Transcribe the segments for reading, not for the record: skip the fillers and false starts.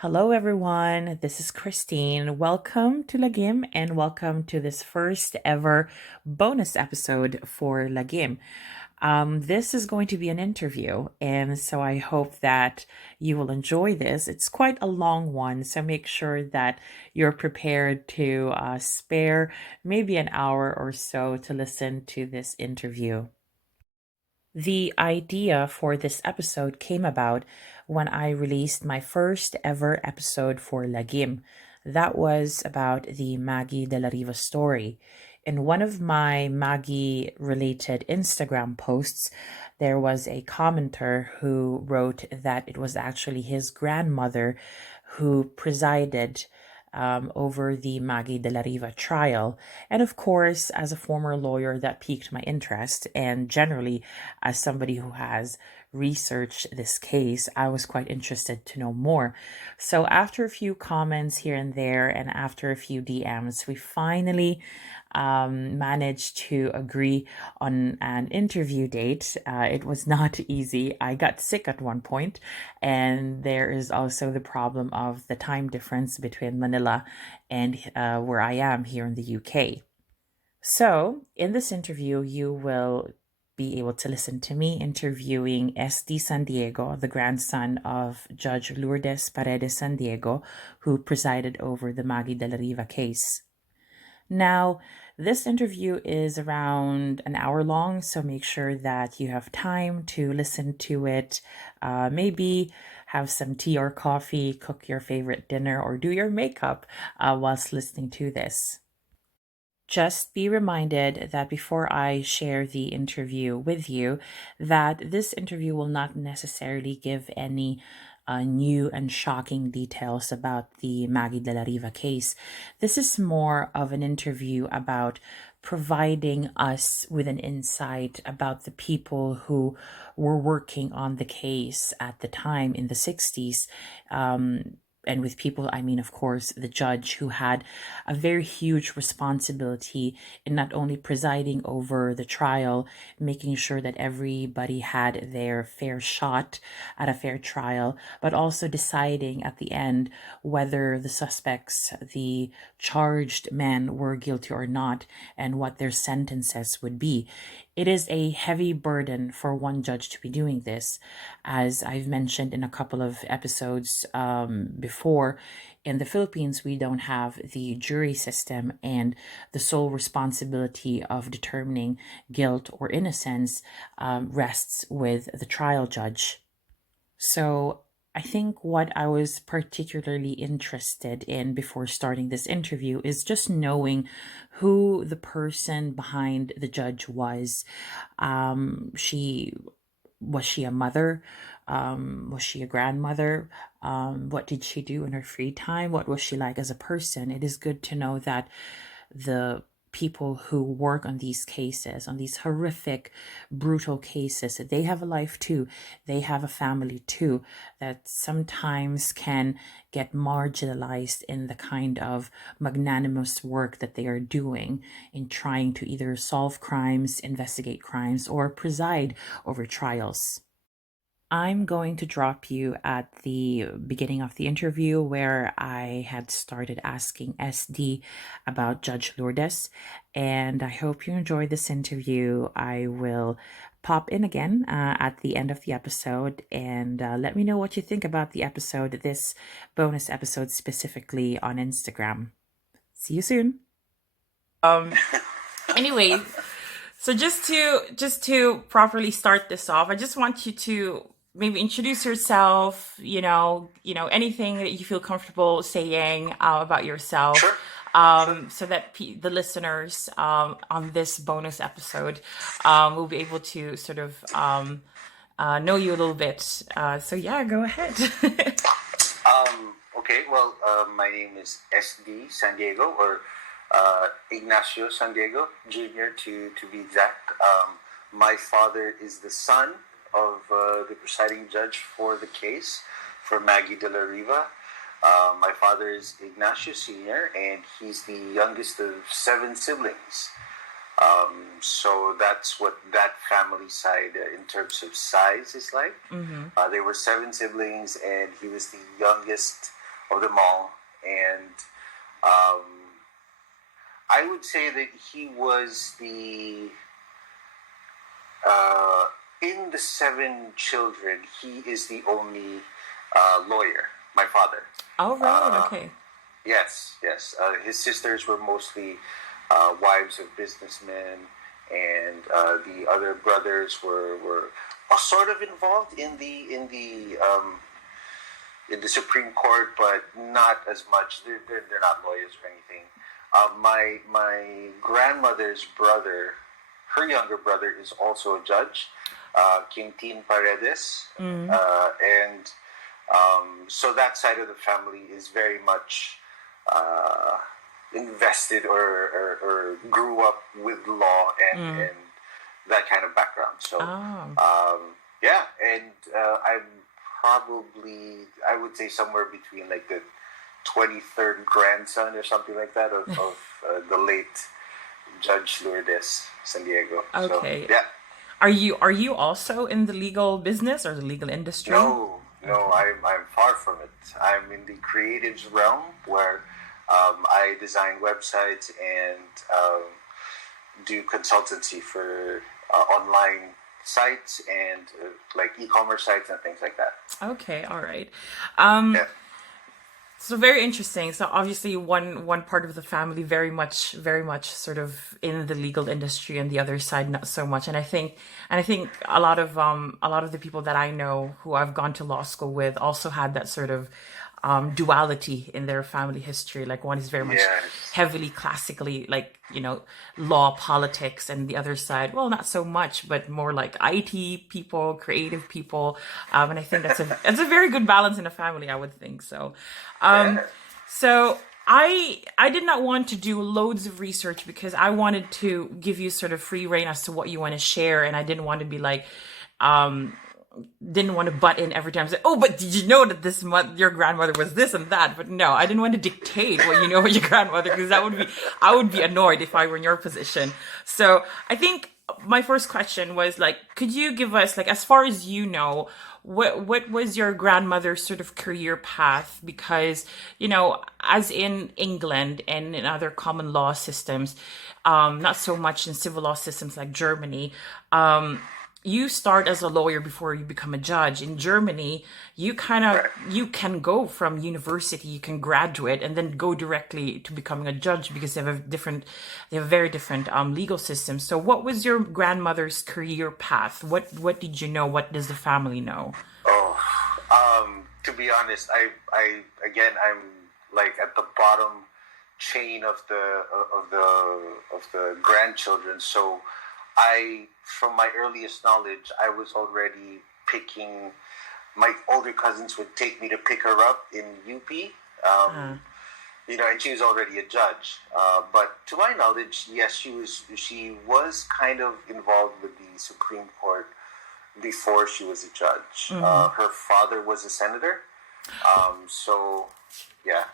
Hello, everyone. This is Christine. Welcome to Lagim and welcome to this first ever bonus episode for Lagim. This is going to be an interview, and so I hope that you will enjoy this. It's quite a long one, so make sure that you're prepared to spare maybe an hour or so to listen to this interview. The idea for this episode came about when I released my first ever episode for Lagim. That was about the Maggie de la Riva story. In one of my Maggie related Instagram posts, there was a commenter who wrote that it was actually his grandmother who presided over the Maggie de la Riva trial. And of course, as a former lawyer, that piqued my interest. And generally, as somebody who has researched this case, I was quite interested to know more. So, after a few comments here and there, and after a few DMs, we finally managed to agree on an interview date. It was not easy. I got sick at one point, and there is also the problem of the time difference between Manila and where I am here in the UK. So, in this interview, you will be able to listen to me interviewing Esdi San Diego, the grandson of Judge Lourdes Paredes San Diego, who presided over the Maggie de la Riva case. Now, this interview is around an hour long, so make sure that you have time to listen to it. Maybe have some tea or coffee, cook your favorite dinner, or do your makeup whilst listening to this. Just be reminded that before I share the interview with you, that this interview will not necessarily give any new and shocking details about the Maggie de la Riva case. This is more of an interview about providing us with an insight about the people who were working on the case at the time in the 60s. And with people, I mean, of course, the judge who had a very huge responsibility in not only presiding over the trial, making sure that everybody had their fair shot at a fair trial, but also deciding at the end whether the suspects, the charged men, were guilty or not, and what their sentences would be. It is a heavy burden for one judge to be doing this. As I've mentioned in a couple of episodes before, in the Philippines, we don't have the jury system, and the sole responsibility of determining guilt or innocence rests with the trial judge. So I think what I was particularly interested in before starting this interview is just knowing who the person behind the judge was. She was she a mother? Was she a grandmother? What did she do in her free time? What was she like as a person? It is good to know that the people who work on these cases, on these horrific, brutal cases, that they have a life too. They have a family too, that sometimes can get marginalized in the kind of magnanimous work that they are doing in trying to either solve crimes, investigate crimes, or preside over trials. I'm going to drop you at the beginning of the interview where I had started asking SD about Judge Lourdes, and I hope you enjoyed this interview. I will pop in again at the end of the episode and let me know what you think about the episode, this bonus episode specifically on Instagram. See you soon. Anyway, so just to properly start this off, I just want you to maybe introduce yourself, anything that you feel comfortable saying about yourself. Sure. So that the listeners on this bonus episode will be able to sort of know you a little bit. So yeah, go ahead. Okay, well, my name is Esdi San Diego, or Ignacio San Diego Jr. to be exact. My father is the son of the presiding judge for the case for Maggie de la Riva. My father is Ignacio Sr., and he's the youngest of 7 siblings. So that's what that family side, in terms of size, is like. Mm-hmm. There were 7 siblings, and he was the youngest of them all, and I would say that he was in the 7 children, he is the only lawyer. My father. Oh, right. Okay. Yes, yes. His sisters were mostly wives of businessmen, and the other brothers were sort of involved in the Supreme Court, but not as much. They're not lawyers or anything. My grandmother's brother, her younger brother, is also a judge, Paredes, and so that side of the family is very much invested or grew up with law and that kind of background. So yeah, and I'm probably, I would say, somewhere between like the 23rd grandson or something like that of the late Judge Lourdes San Diego. Okay. So, yeah. Are you also in the legal business or the legal industry? No, I'm far from it. I'm in the creatives realm where I design websites and do consultancy for online sites and like e-commerce sites and things like that. Okay, all right. Yeah. So very interesting. So obviously one part of the family very much sort of in the legal industry, and the other side not so much. And I think a lot of the people that I know who I've gone to law school with also had that sort of duality in their family history. Like one is very much heavily classically, like, law, politics, and the other side, well, not so much, but more like IT people, creative people. And I think that's a very good balance in a family, I would think so. So I did not want to do loads of research because I wanted to give you sort of free reign as to what you want to share, and I didn't want to be like, didn't want to butt in every time. Say, oh, but did you know that your grandmother was this and that? But no, I didn't want to dictate what you know about your grandmother, because I would be annoyed if I were in your position. So I think my first question was like, could you give us, like, as far as you know, what was your grandmother's sort of career path? Because, as in England and in other common law systems, not so much in civil law systems like Germany, you start as a lawyer before you become a judge. In Germany, you can go from university, you can graduate and then go directly to becoming a judge, because they have a very different legal system. So what was your grandmother's career path? What did you know? What does the family know? To be honest, I'm like at the bottom chain of the grandchildren. So from my earliest knowledge, I was already picking. My older cousins would take me to pick her up in UP, and she was already a judge. But to my knowledge, yes, she was kind of involved with the Supreme Court before she was a judge. Her father was a senator, so yeah.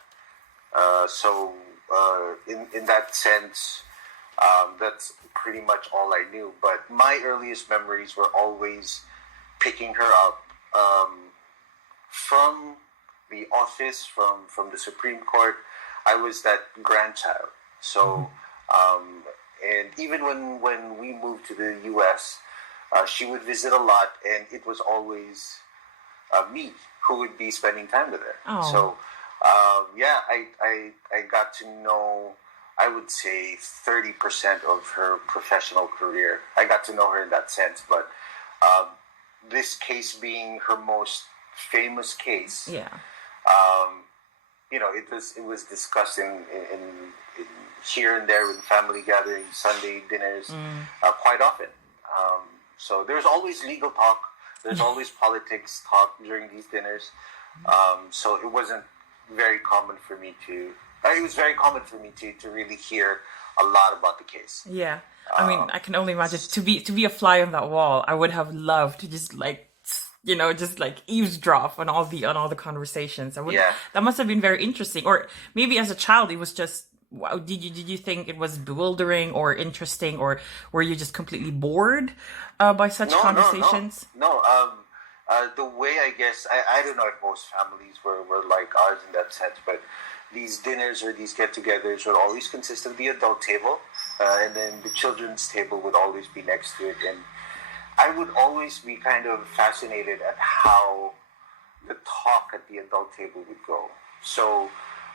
In that sense. That's pretty much all I knew. But my earliest memories were always picking her up from the office, from the Supreme Court. I was that grandchild. So, and even when we moved to the U.S., she would visit a lot, and it was always me who would be spending time with her. Oh. So, I got to know, I would say 30% of her professional career. I got to know her in that sense, but this case being her most famous case, it was discussed in here and there in family gatherings, Sunday dinners, quite often. So there's always legal talk. There's always politics talk during these dinners. So it wasn't very common for me to. It was very common for me to really hear a lot about the case. Yeah, I mean, I can only imagine to be a fly on that wall. I would have loved to just eavesdrop on all the conversations. That must have been very interesting. Or maybe as a child, it was just. Wow, did you think it was bewildering or interesting, or were you just completely bored by such conversations? No. The way, I guess, I don't know if most families were like ours in that sense, but these dinners or these get-togethers would always consist of the adult table, and then the children's table would always be next to it. And I would always be kind of fascinated at how the talk at the adult table would go. So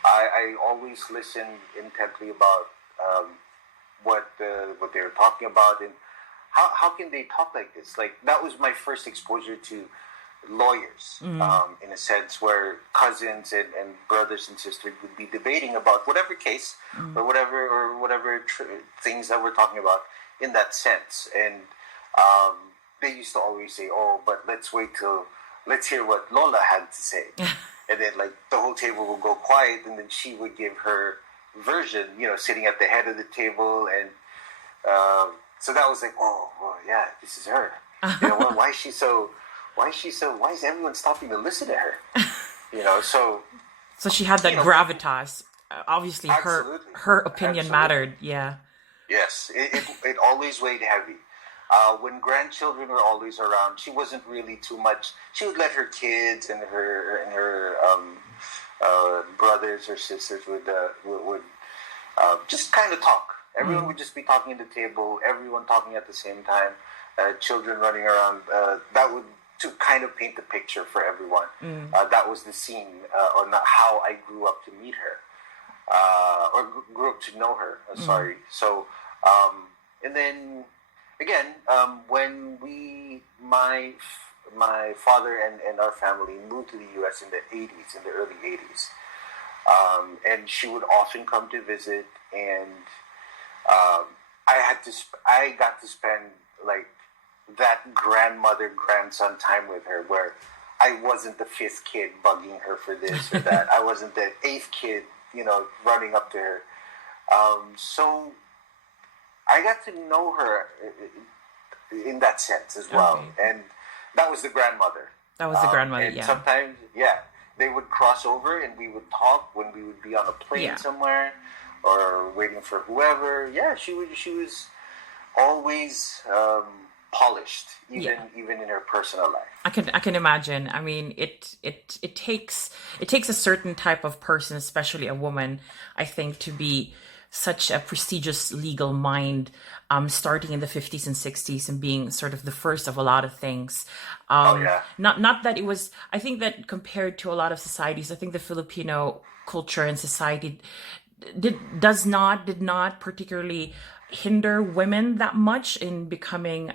I always listened intently about what they were talking about, and how can they talk like this? Like, that was my first exposure to lawyers, in a sense, where cousins and brothers and sisters would be debating about whatever case or whatever things that we're talking about in that sense. And they used to always say, "Oh, but let's hear what Lola had to say." And then, like, the whole table would go quiet, and then she would give her version, sitting at the head of the table. And so that was like, oh, well, yeah, this is her. Why is everyone stopping to listen to her? So she had that gravitas. Obviously, absolutely. her opinion Absolutely. mattered. Yeah. Yes, it always weighed heavy. When grandchildren were always around, she wasn't really too much. She would let her kids and her brothers or sisters would just kind of talk. Everyone would just be talking at the table. Everyone talking at the same time. Children running around. That would, to kind of paint the picture for everyone. That was the scene, or not how I grew up to meet her, or grew up to know her. Sorry. So, and then again, when my father and our family moved to the U.S. in the early 80s, and she would often come to visit, and I got to spend like that grandmother-grandson time with her, where I wasn't the fifth kid bugging her for this or that. I wasn't the eighth kid, running up to her. So I got to know her in that sense as well. Okay. And that was the grandmother. And yeah. Sometimes, they would cross over and we would talk when we would be on a plane somewhere or waiting for whoever. Yeah, she was always polished, even in her personal life. I can imagine. I mean, it takes a certain type of person, especially a woman, I think, to be such a prestigious legal mind, starting in the 50s and 60s and being sort of the first of a lot of things. Not that it was, I think that compared to a lot of societies, I think the Filipino culture and society did not particularly hinder women that much in becoming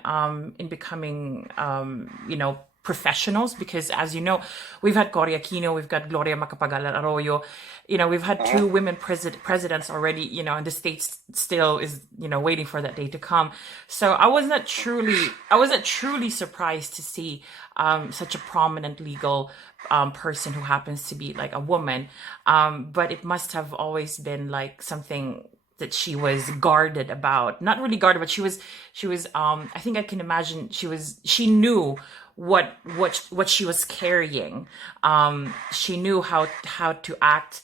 professionals, because, as you know, we've had Cory Aquino, we've got Gloria Macapagal Arroyo, we've had two women presidents already, and the States still is, waiting for that day to come. So I wasn't truly surprised to see such a prominent legal person who happens to be like a woman. But it must have always been like something that she was guarded about. Not really guarded, but she was I think I can imagine she knew what she was carrying. She knew how to act.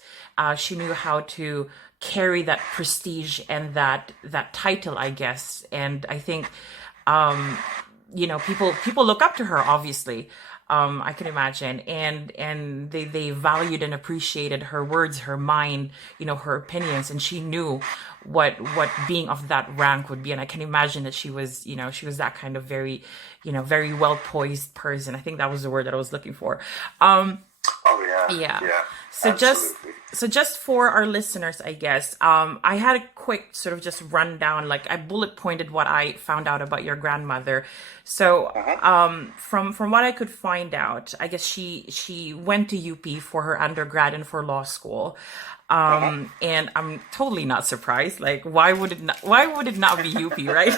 She knew how to carry that prestige and that title, I guess. And I think people look up to her, obviously. I can imagine, and they valued and appreciated her words, her mind, her opinions, and she knew what being of that rank would be. And I can imagine that she was that kind of very, very well poised person. I think that was the word that I was looking for. Yeah. So just for our listeners, I guess, I had a quick sort of just rundown, like I bullet pointed what I found out about your grandmother. So, from what I could find out, I guess she went to UP for her undergrad and for law school. And I'm totally not surprised. Like, why would it not be UP, right?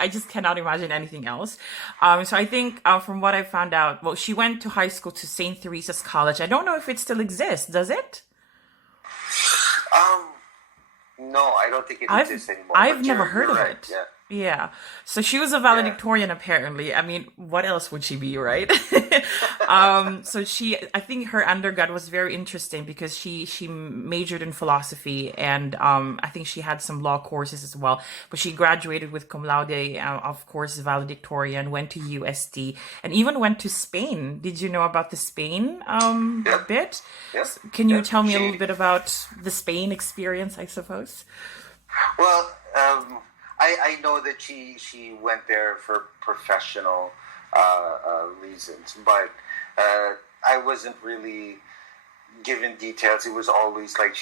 I just cannot imagine anything else. So I think, from what I found out, well, she went to high school to St. Teresa's College. I don't know if it still exists. Does it? No, I don't think it exists anymore. I've never heard of it. Yeah. Yeah. So she was a Yeah. valedictorian apparently. I mean, what else would she be, right? So I think her undergrad was very interesting because she majored in philosophy and I think she had some law courses as well. But she graduated with cum laude, of course, valedictorian, went to USD and even went to Spain. Did you know about the Spain Yep. bit? Yep. Can you Yep. tell me a little She bit about the Spain experience, I suppose? Well, I know that she went there for professional reasons, but I wasn't really given details. It was always like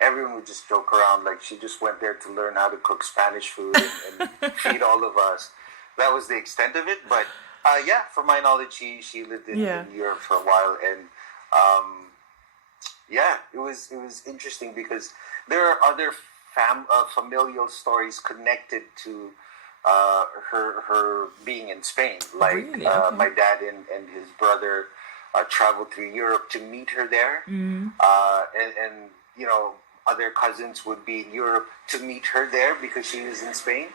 everyone would just joke around like she just went there to learn how to cook Spanish food and feed all of us. That was the extent of it. But yeah, from my knowledge, she lived Yeah. in Europe for a while, and yeah, it was interesting because there are other familial stories connected to her being in Spain. Like Really? Okay. my dad and his brother traveled through Europe to meet her there, and other cousins would be in Europe to meet her there because she was in Spain.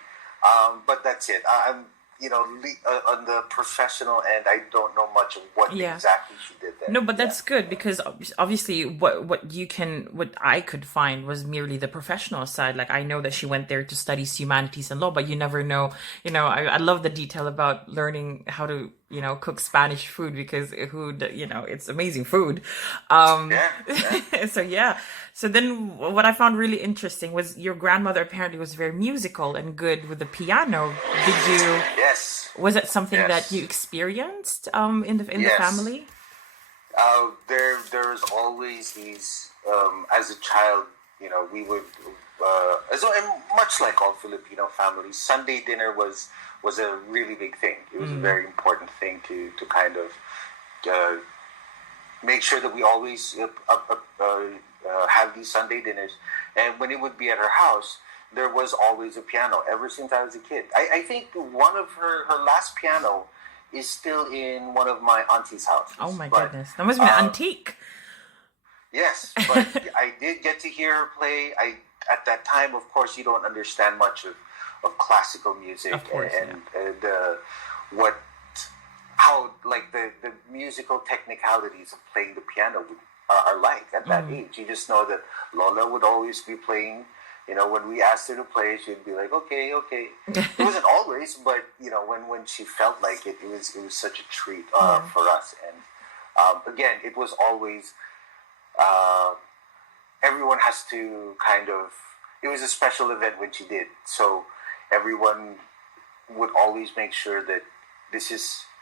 But that's it. I'm on the professional end, I don't know much of what Yeah. exactly she did there. No, but Yeah. that's good because obviously what I could find was merely the professional side. Like I know that she went there to study humanities and law, but you never know. I love the detail about learning how to cook Spanish food because it's amazing food. Yeah, yeah. So yeah. So then what I found really interesting was your grandmother apparently was very musical and good with the piano. Did you? Yes. Was it something that Yes. you experienced in the Yes. family? There's always these. As a child, we would, and much like all Filipino families, Sunday dinner was a really big thing. It was a very important thing to kind of make sure that we always have these Sunday dinners. And when it would be at her house, there was always a piano. Ever since I was a kid, I think one of her last piano is still in one of my auntie's houses. Oh my But, goodness. That must be an antique. yes, but I did get to hear her play. At that time, of course, you don't understand much of classical music Of course, and what how like the musical technicalities of playing the piano are like at that age. You just know that Lola would always be playing. When we asked her to play, she'd be like, "Okay, okay." It wasn't always, but when she felt like it, it was such a treat for us. And again, it was always everyone has to kind of. It was a special event when she did, so everyone would always make sure that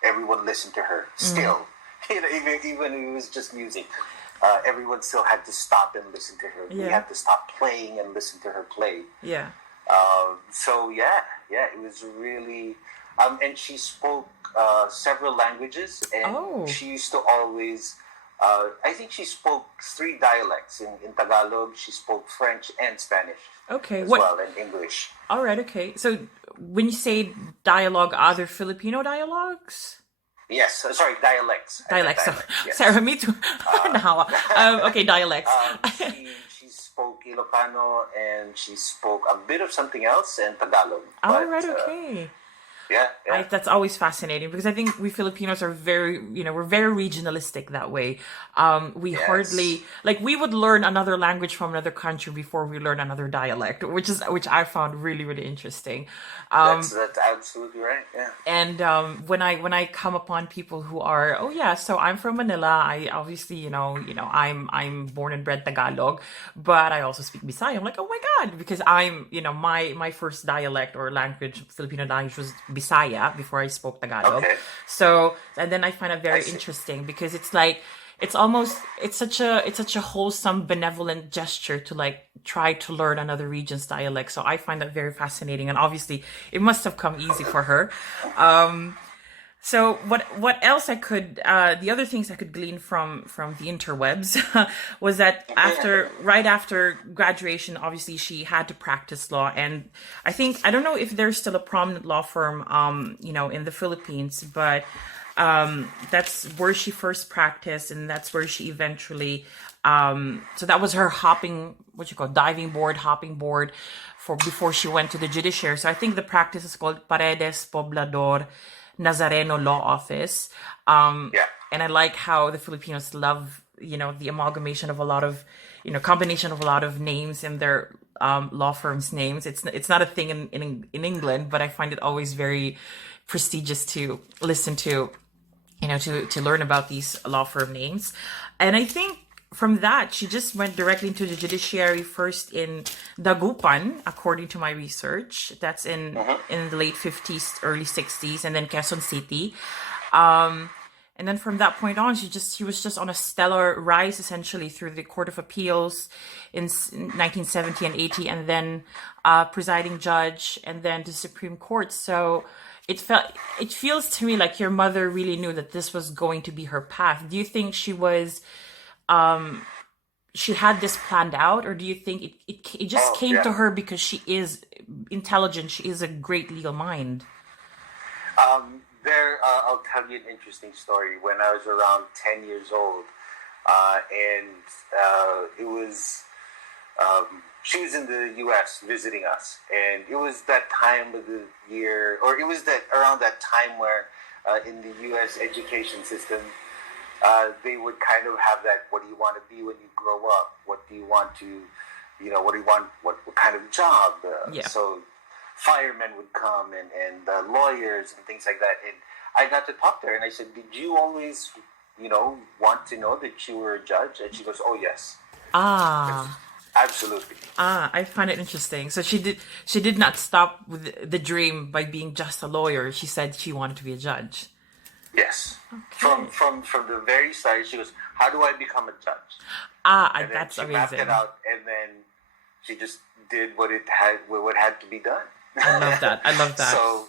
everyone listened to her still. Even if it was just music. Everyone still had to stop and listen to her. We Yeah. had to stop playing and listen to her play. Yeah. So yeah, it was really, and she spoke several languages, and Oh. she used to always. I think she spoke 3 dialects in Tagalog. She spoke French and Spanish Okay. as What? well, and English. All right. Okay. So when you say dialogue, are there Filipino dialogues? Yes, sorry, dialects. I meant Dialects. So, yes. Sarah, me too. Nahawa. Okay, dialects. She spoke Ilocano and she spoke a bit of something else and Tagalog. All But, right. Okay. Yeah, yeah. That's always fascinating because I think we Filipinos are very, we're very regionalistic that way. We Yes. hardly we would learn another language from another country before we learn another dialect, which I found really, really interesting. That's absolutely right. Yeah. And when I come upon people who are, oh yeah, so I'm from Manila. I obviously I'm born and bred Tagalog, but I also speak Bisaya. I'm like, oh my god, because I'm my first dialect or language, Filipino language, was Bisaya before I spoke Tagalog. Okay. So and then I find it very I see. interesting because it's like. It's such a wholesome, benevolent gesture to try to learn another region's dialect. So I find that very fascinating, and obviously it must have come easy for her. So what else the other things I could glean from the interwebs was that right after graduation, obviously she had to practice law, and I don't know if there's still a prominent law firm in the Philippines, but That's where she first practiced, and that's where she eventually. So that was her diving board, hopping board, for before she went to the judiciary. So I think the practice is called Paredes Poblador Nazareno Law Office. Yeah. And I like how the Filipinos love, the amalgamation of a lot of, combination of a lot of names in their law firms' names. It's not a thing in England, but I find it always very prestigious to listen to, to learn about these law firm names. And I think from that, she just went directly into the judiciary, first in Dagupan, according to my research. That's in the late 50s, early 60s, and then Quezon City. And then from that point on, she was just on a stellar rise, essentially, through the Court of Appeals in 1970 and 80, and then presiding judge, and then to Supreme Court. So it feels to me like your mother really knew that this was going to be her path. Do you think she had this planned out, or do you think it just came to her because she is intelligent, she is a great legal mind? I'll tell you an interesting story. When I was around 10 years old, it was she was in the U.S. visiting us, and it was that time of the year, or it was around that time where in the U.S. education system, they would kind of have that, what do you want to be when you grow up? What do you want to, what do you want, what kind of job? So firemen would come and lawyers and things like that. And I got to talk to her, and I said, did you always, want to know that you were a judge? And she goes, oh, yes. Absolutely. I find it interesting. So she did not stop with the dream by being just a lawyer. She said she wanted to be a judge. Yes. Okay. From the very start, she goes, how do I become a judge? That's she amazing. Mapped it out, and then she just did what had to be done. I love that. So,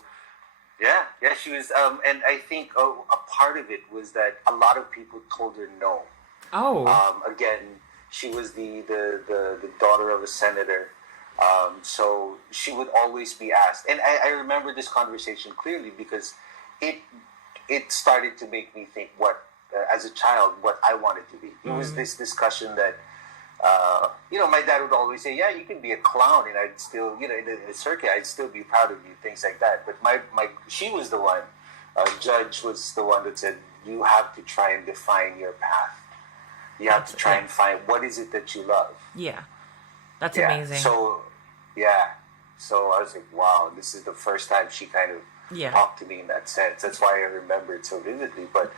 yeah, she was, and I think a part of it was that a lot of people told her no. Oh. Again, she was the daughter of a senator, so she would always be asked. And I remember this conversation clearly because it started to make me think as a child, what I wanted to be. It was this discussion that, my dad would always say, yeah, you can be a clown, and I'd still, in the circuit, I'd still be proud of you, things like that. But she was the one, Judge was the one that said, you have to try and define your path. You have to try and find, what is it that you love? Yeah. That's amazing. So I was like, wow, this is the first time she kind of talked to me in that sense. That's why I remember it so vividly. But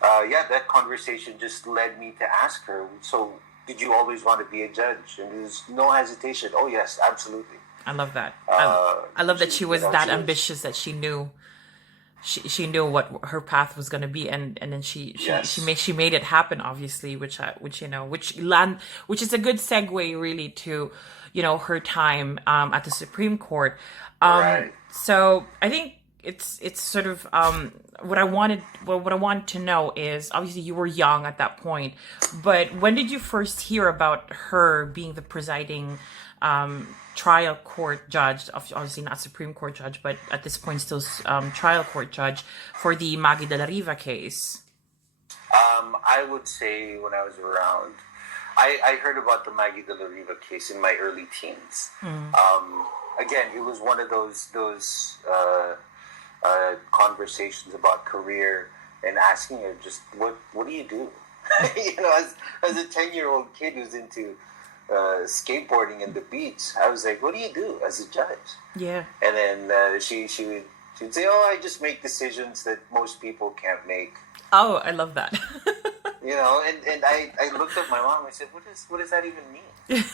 that conversation just led me to ask her, so did you always want to be a judge? And there's no hesitation. Oh, yes, absolutely. I love that. I love that she was that ambitious that she knew she knew what her path was going to be, and then she made it happen, obviously, which is a good segue really to her time at the Supreme Court. Right. So I think it's sort of what I wanted to know is, obviously you were young at that point, but when did you first hear about her being the presiding trial court judge, obviously not Supreme Court judge, but at this point still trial court judge for the Maggie de la Riva case? I would say when I was around, I heard about the Maggie de la Riva case in my early teens. Again, it was one of those conversations about career and asking her just what do you do? As a 10-year-old kid who's into skateboarding and the beach, I was like, what do you do as a judge? Yeah. And then she'd say, oh, I just make decisions that most people can't make. Oh, I love that. And I looked at my mom and I said, what does that even mean?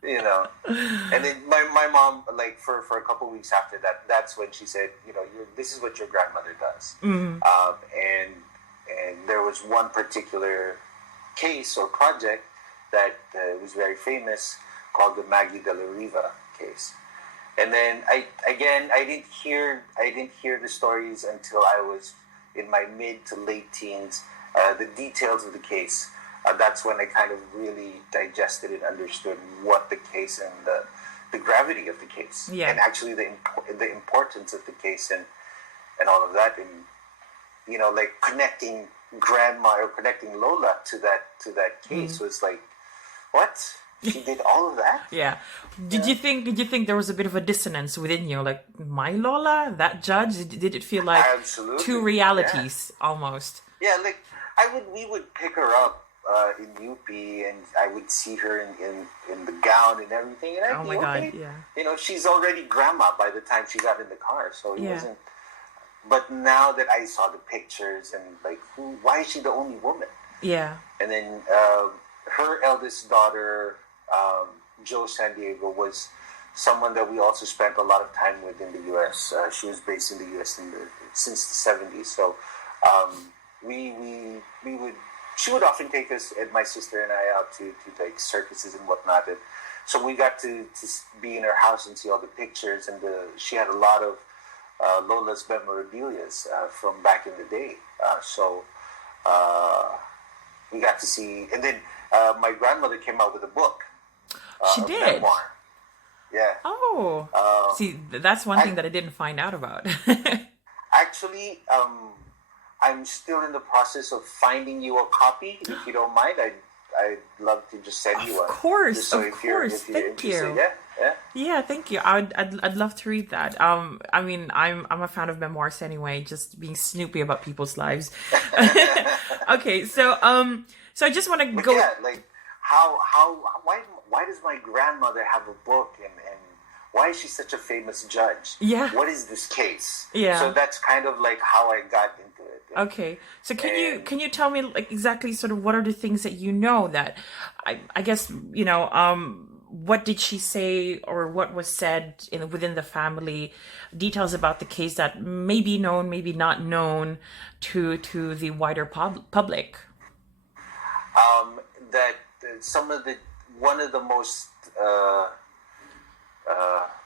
And then my mom, like for a couple of weeks after that, that's when she said, this is what your grandmother does. Mm-hmm. And there was one particular case or project that was very famous called the Maggie de la Riva case. And then I didn't hear the stories until I was in my mid to late teens, the details of the case. That's when I kind of really digested and understood what the case and the gravity of the case, and actually the importance of the case and all of that. And like connecting grandma or connecting Lola to that case was like, what? She did all of that? Yeah. Did you think there was a bit of a dissonance within you? Like, my Lola, that judge? Did it feel like Absolutely. two realities almost? Yeah, like we would pick her up in UP, and I would see her in the gown and everything, and I'd be, okay, yeah. she's already grandma by the time she got in the car, so it wasn't. But now that I saw the pictures and like, why is she the only woman? Yeah. And then her eldest daughter, Jo San Diego, was someone that we also spent a lot of time with in the U.S. She was based in the U.S. Since the 70s. So she would often take us and my sister and I out to like circuses and whatnot. And so we got to be in her house and see all the pictures. And she had a lot of Lola's memorabilia from back in the day. So we got to see. And then my grandmother came out with a book. She did? Memoir. Yeah. Oh. See, that's one thing that I didn't find out about. Actually, I'm still in the process of finding you a copy. If you don't mind, I'd love to just send you one. Of course. Thank you. Yeah, thank you. I'd love to read that. I mean, I'm a fan of memoirs anyway, just being snoopy about people's lives. Okay, so I just want to go. Yeah, like why does my grandmother have a book and why is she such a famous judge? Yeah. What is this case? Yeah. So that's kind of like how I got into it. Okay. So can you tell me like exactly sort of what are the things that you know that I guess what did she say or what was said within the family, details about the case that may be known, maybe not known to the wider public? That one of the most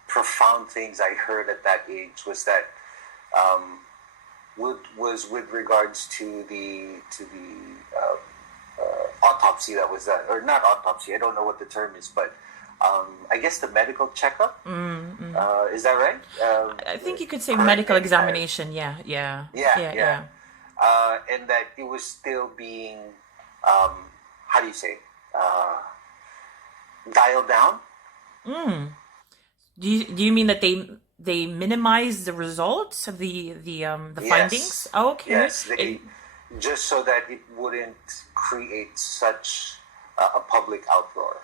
profound things I heard at that age was that was with regards to the autopsy that was done, or not autopsy. I don't know what the term is, but I guess the medical checkup. Is that right? I think you could say medical examination. Yeah. And that it was still being, how do you say, dialed down. Do you mean that they minimize the results of the findings? Oh, okay. Yes, just so that it wouldn't create such a public outroar.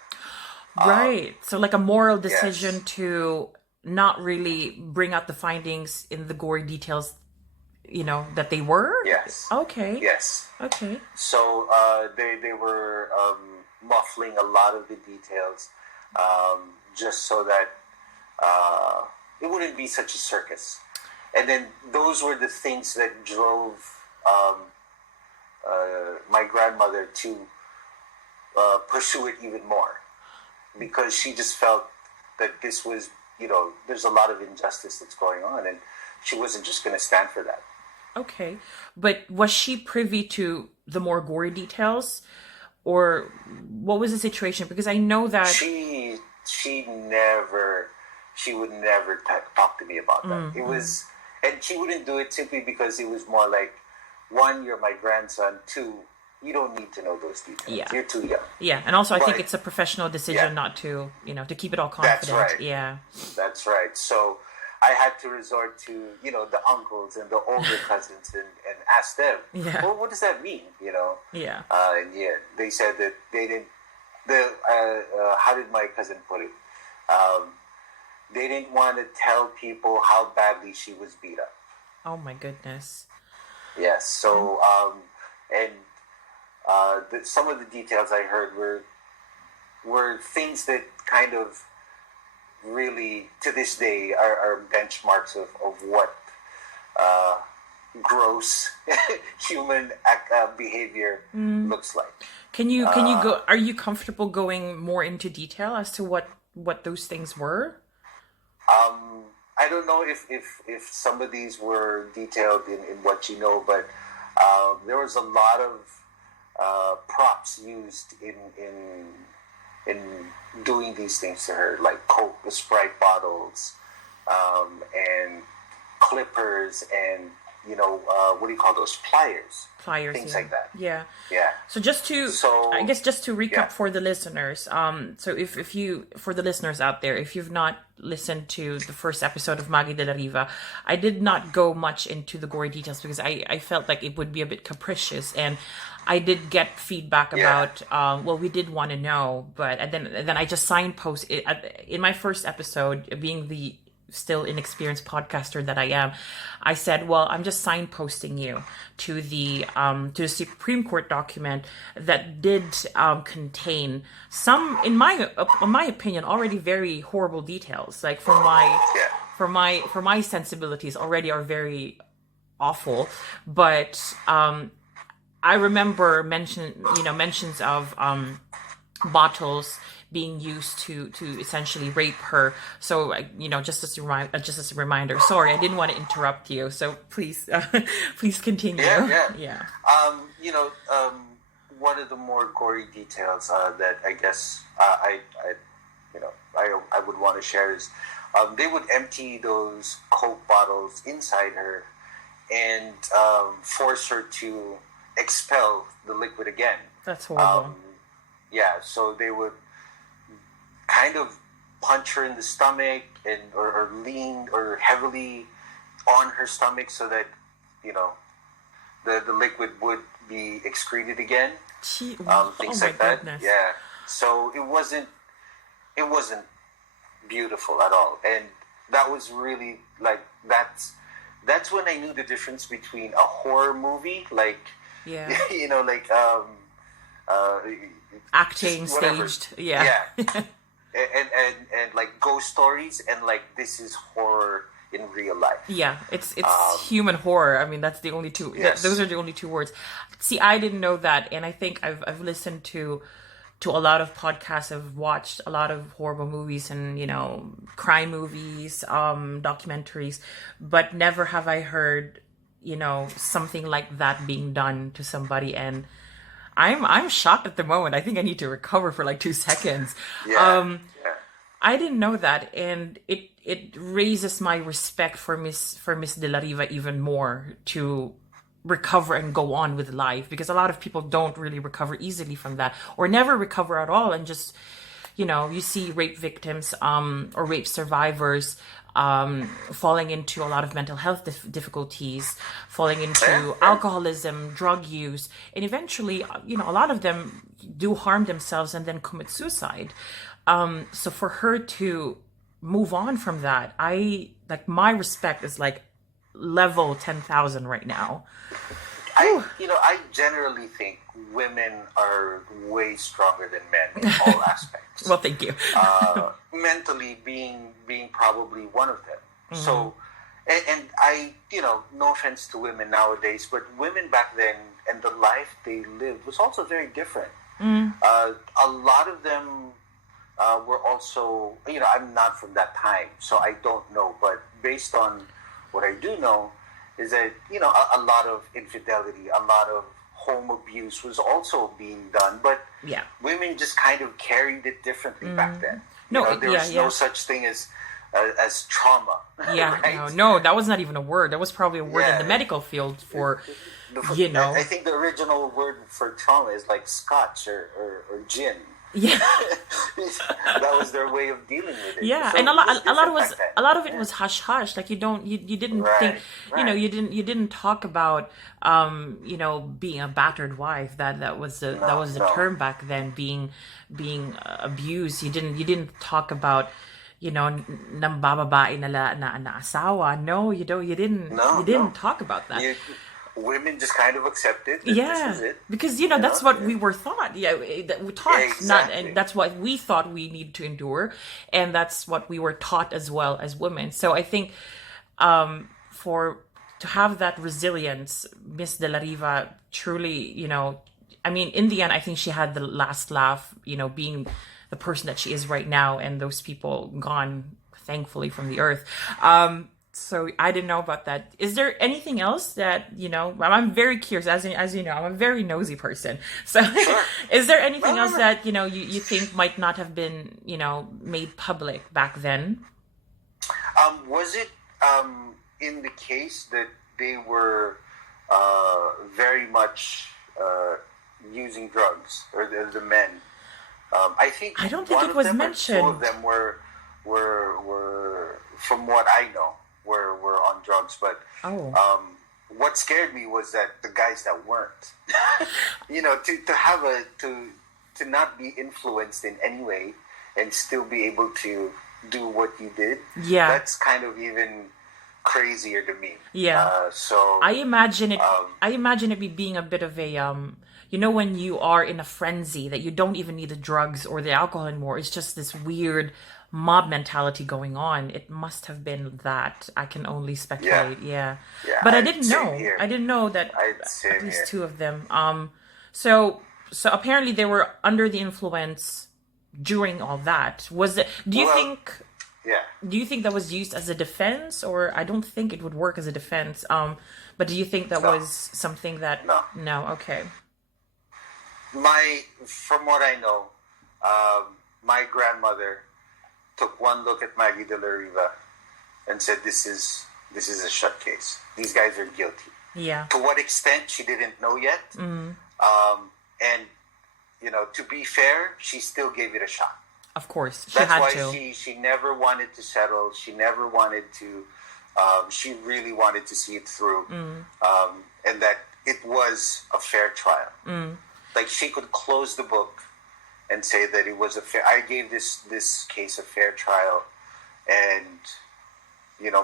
Right. So like a moral decision to not really bring out the findings in the gory details, that they were? Yes. Okay. Yes. Okay. So they were muffling a lot of the details just so that it wouldn't be such a circus. And then those were the things that drove my grandmother to pursue it even more, because she just felt that this was, there's a lot of injustice that's going on, and she wasn't just going to stand for that. Okay. But was she privy to the more gory details, or what was the situation? Because I know that she would never talk to me about that. It was, and she wouldn't do it simply because it was more like, one, you're my grandson, two, you don't need to know those details. Yeah. You're too young. Yeah, and also I think it's a professional decision not to, to keep it all confident. That's right. Yeah. That's right. So I had to resort to, the uncles and the older cousins and ask them, well, what does that mean, Yeah. And they said that they didn't, how did my cousin put it? They didn't want to tell people how badly she was beat up. Oh my goodness. Yes. So, some of the details I heard were things that kind of really, to this day, are benchmarks of what gross human behavior looks like. Can you go? Are you comfortable going more into detail as to what those things were? I don't know if some of these were detailed in what you know, but there was a lot of props used in doing these things to her, like Coke, Sprite bottles, and clippers, and what do you call those, Pliers, things yeah. like that. Yeah. Yeah. So just to, So I guess just to recap yeah, for the listeners, so if you, for the listeners out there, if you've not listened to the first episode of Maggie de la Riva, I did not go much into the gory details because I felt like it would be a bit capricious, and I did get feedback yeah, about, well, we did want to know, but and then I just signpost it in my first episode, being the still inexperienced podcaster that I am. I said, well, I'm just signposting you to the Supreme Court document that did contain some, in my opinion, already very horrible details. Like yeah, for my sensibilities, already are very awful. But I remember mentions of bottles being used to essentially rape her. So just as a reminder. Sorry, I didn't want to interrupt you. So please, please continue. yeah, yeah. Yeah. One of the more gory details that I guess I would want to share is they would empty those Coke bottles inside her and force her to expel the liquid again. That's horrible. Yeah, so they would kind of punch her in the stomach or lean or heavily on her stomach so that the liquid would be excreted again. Things Oh my like that. goodness. Yeah. So it wasn't beautiful at all, and that was really like that's when I knew the difference between a horror movie, like Yeah. like Acting, just whatever. staged. Yeah. Yeah. and like ghost stories, and like this is horror in real life. Yeah, it's human horror. I mean, that's the only two. Yes. Those are the only two words. See, I didn't know that, and I think I've listened to a lot of podcasts. I've watched a lot of horrible movies and crime movies, documentaries, but never have I heard something like that being done to somebody. And I'm shocked at the moment. I think I need to recover for like 2 seconds. Yeah. I didn't know that, and it raises my respect for Miss De La Riva even more to recover and go on with life, because a lot of people don't really recover easily from that, or never recover at all, and just you see rape victims or rape survivors falling into a lot of mental health difficulties, falling into alcoholism, drug use, and eventually a lot of them do harm themselves and then commit suicide. So for her to move on from that, my respect is like level 10,000 right now. I generally think women are way stronger than men in all aspects. Well, thank you. Mentally being probably one of them. Mm-hmm. So, and I, no offense to women nowadays, but women back then and the life they lived was also very different. Mm. A lot of them were also, I'm not from that time, so I don't know. But based on what I do know, is that a lot of infidelity, a lot of home abuse was also being done, but yeah, women just kind of carried it differently back then. There was no such thing as trauma. Yeah, right? no, that was not even a word. That was probably a word in the medical field for, I think the original word for trauma is like scotch or gin. Yeah, that was their way of dealing with it. Yeah, so and a lot of it was hush hush. Like you didn't think, right. you didn't talk about, being a battered wife. That was the term back then. Being abused. You didn't talk about, nambababae na asawa. No, you don't. You didn't talk about that. Women just kind of accepted that this is it. Because that's what we were taught. Yeah, that we taught, exactly. and that's what we thought we need to endure, and that's what we were taught as well as women. So I think, to have that resilience, Miss De La Riva truly, I mean, in the end, I think she had the last laugh. Being the person that she is right now, and those people gone, thankfully, from the earth. So I didn't know about that. Is there anything else that, I'm very curious, as you know, I'm a very nosy person. So Sure. Is there anything else that, you think might not have been, made public back then? Was it in the case that they were very much using drugs, or the men. I think I don't think one it of was them or two of mentioned. them were from what I know were on drugs. But Oh. what scared me was that the guys that weren't, to have to not be influenced in any way and still be able to do what you did. Yeah. That's kind of even crazier to me. Yeah. So I imagine it. um, I imagine it be being a bit of a when you are in a frenzy that you don't even need the drugs or the alcohol anymore. It's just this weird mob mentality going on. It must have been that. I can only speculate. Yeah, yeah, but I didn't same know. here. I didn't know that Same at least here. two of them. So apparently they were under the influence during all that. Was it? Do you Well, think? yeah. Do you think that was used as a defense, or I don't think it would work as a defense? But do you think that No, was something that? no. No. Okay. From what I know, my grandmother took one look at Maggie de la Riva and said, "This is a shut case. These guys are guilty." Yeah. To what extent, she didn't know yet. And to be fair, she still gave it a shot. Of course, she That's had why to. she never wanted to settle. She never wanted to. She really wanted to see it through, and that it was a fair trial. Like, she could close the book and say that it was a fair. I gave this case a fair trial, and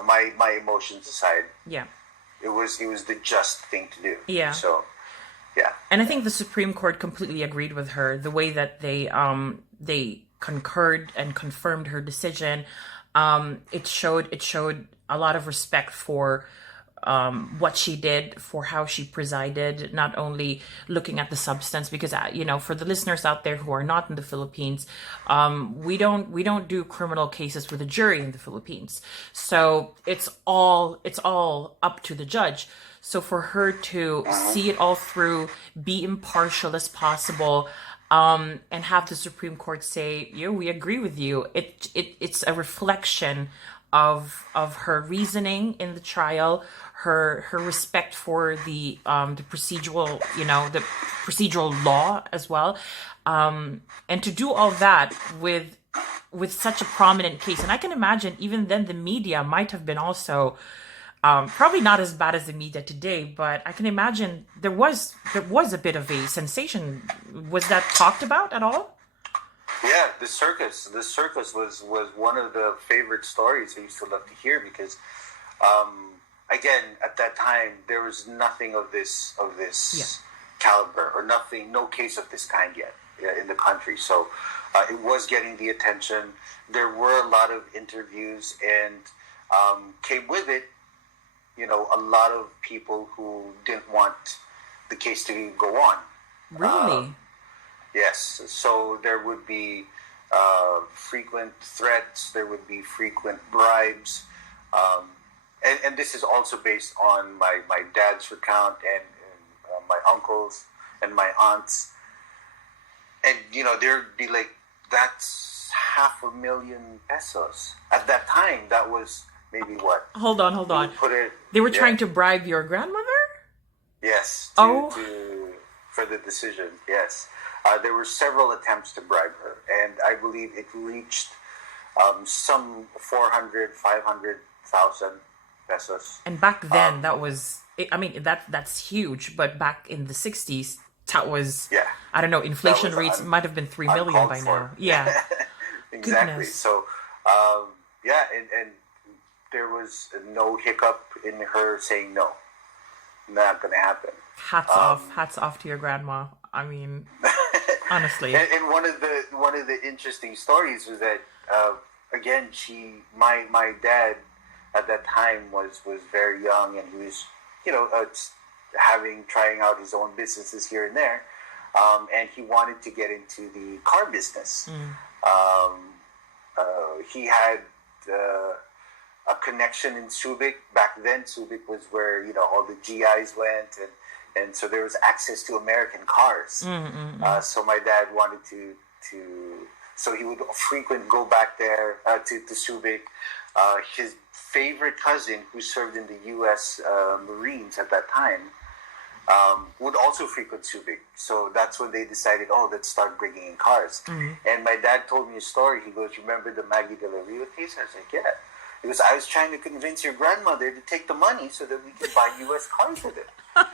my emotions aside, Yeah. it was the just thing to do. Yeah. So, yeah. And I think the Supreme Court completely agreed with her. The way that they concurred and confirmed her decision, it showed a lot of respect for what she did, for how she presided, not only looking at the substance, because for the listeners out there who are not in the Philippines, we don't do criminal cases with a jury in the Philippines, so it's all up to the judge. So for her to see it all through, be impartial as possible, and have the Supreme Court say, "Yeah, we agree with you." It's a reflection of her reasoning in the trial, her respect for the procedural the procedural law as well, and to do all that with such a prominent case. And I can imagine even then the media might have been also. Probably not as bad as the media today, but I can imagine there was a bit of a sensation. Was that talked about at all? Yeah, the circus. The circus was one of the favorite stories I used to love to hear, because, again, at that time there was nothing of this caliber, or nothing, no case of this kind yet in the country. So it was getting the attention. There were a lot of interviews, and came with it, a lot of people who didn't want the case to go on. Really? Yes. So there would be frequent threats. There would be frequent bribes. And this is also based on my dad's recount, and my uncles and my aunts. And, there'd be like, that's 500,000 pesos. At that time, that was maybe what? Hold on. Put it, They were trying to bribe your grandmother? Yes. For the decision, yes. There were several attempts to bribe her, and I believe it reached some 400, 500,000 pesos. And back then, that was, I mean, that's huge, but back in the 60s, that was, Yeah. I don't know, inflation was rates might have been 3 million uncalled by for. now. Yeah. Exactly. Goodness. So, and there was no hiccup in her saying no. Not going to happen. Hats off to your grandma. I mean, honestly. And one of the interesting stories was that again, my dad at that time was very young, and he was trying out his own businesses here and there, and he wanted to get into the car business. He had a connection in Subic. Back then, Subic was where all the GIs went, and so there was access to American cars. So my dad wanted to So he would frequent go back there to Subic. His favorite cousin, who served in the U.S. Marines at that time, would also frequent Subic. So that's when they decided, let's start bringing in cars. And my dad told me a story. He goes, remember the Maggie de la Riva case? I was like, yeah. He goes, I was trying to convince your grandmother to take the money so that we could buy U.S. cars with it. And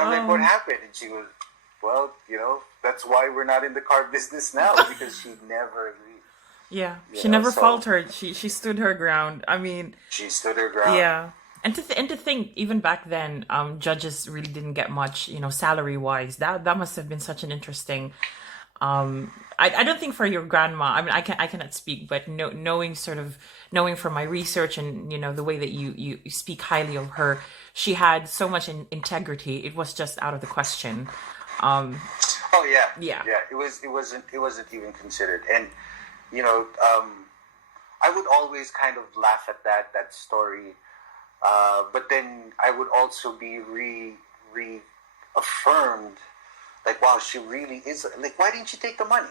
I'm like, what happened? And she goes, well, that's why we're not in the car business now, because she never agreed. Yeah, she never faltered. She stood her ground. I mean, she stood her ground. Yeah. And to think, even back then, judges really didn't get much, salary wise. That must have been such an interesting. I don't think for your grandma. I mean, I cannot speak, but knowing from my research and the way that you speak highly of her, she had so much integrity. It was just out of the question. Yeah. It wasn't even considered, and I would always kind of laugh at that story. But then I would also be reaffirmed, like, wow, she really is, like, why didn't you take the money?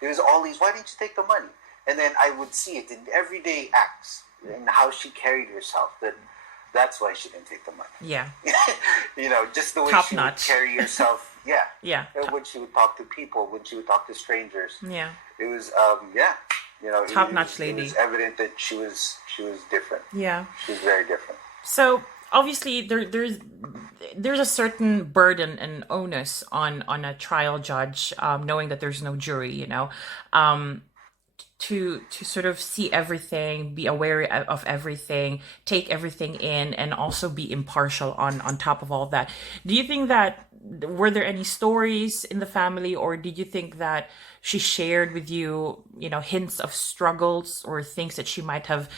There was all these, why didn't you take the money? And then I would see it in everyday acts and how she carried herself, that's why she didn't take the money. Yeah. Just the way Top she notch. would carry herself. Yeah. Yeah. And when she would talk to people, when she would talk to strangers. Yeah. It was, Top-notch lady. It was evident that she was different. Yeah. She was very different. So obviously there's a certain burden and onus on a trial judge, knowing that there's no jury, to sort of see everything, be aware of everything, take everything in, and also be impartial on top of all of that. Do you think that, were there any stories in the family, or did you think that she shared with you, hints of struggles or things that she might have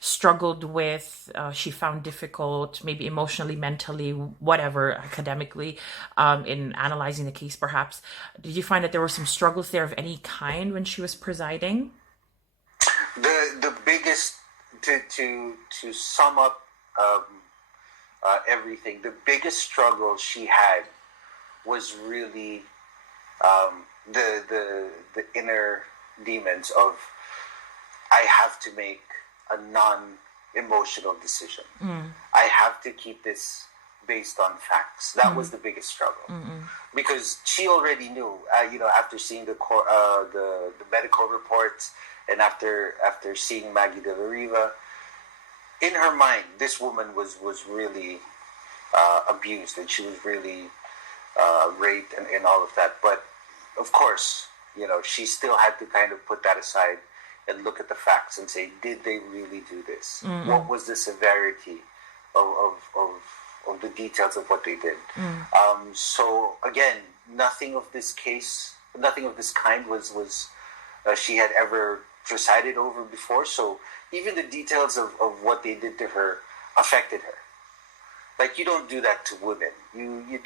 struggled with, she found difficult, maybe emotionally, mentally, whatever, academically, in analyzing the case perhaps? Did you find that there were some struggles there of any kind when she was presiding? The biggest, to sum up everything, the biggest struggle she had was really the inner demons of, I have to make a non-emotional decision. I have to keep this based on facts. That was the biggest struggle, because she already knew, after seeing the medical reports and after seeing Maggie de la Riva, in her mind, this woman was really abused, and she was really raped and all of that. But of course, she still had to kind of put that aside and look at the facts and say, did they really do this? What was the severity of the details of what they did? So again, nothing of this kind was she had ever presided over before. So even the details of what they did to her affected her. Like, you don't do that to women. You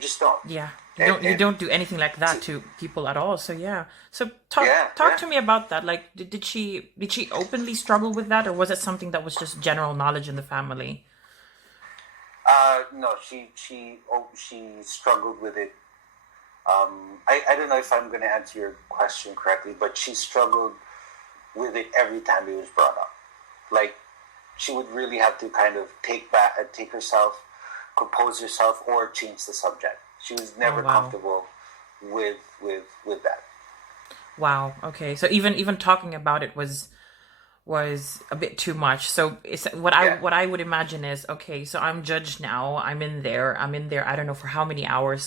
just don't. Yeah. You don't do anything like that to people at all. So yeah. So talk to me about that. Like, did she openly struggle with that, or was it something that was just general knowledge in the family? No, she struggled with it. I don't know if I'm going to answer your question correctly, but she struggled with it every time it was brought up. Like, she would really have to kind of take herself, compose herself, or change the subject. She was never comfortable with that. Wow. Okay. So even talking about it was a bit too much. So what I would imagine is, okay, so I'm judged now. I'm in there. I don't know for how many hours.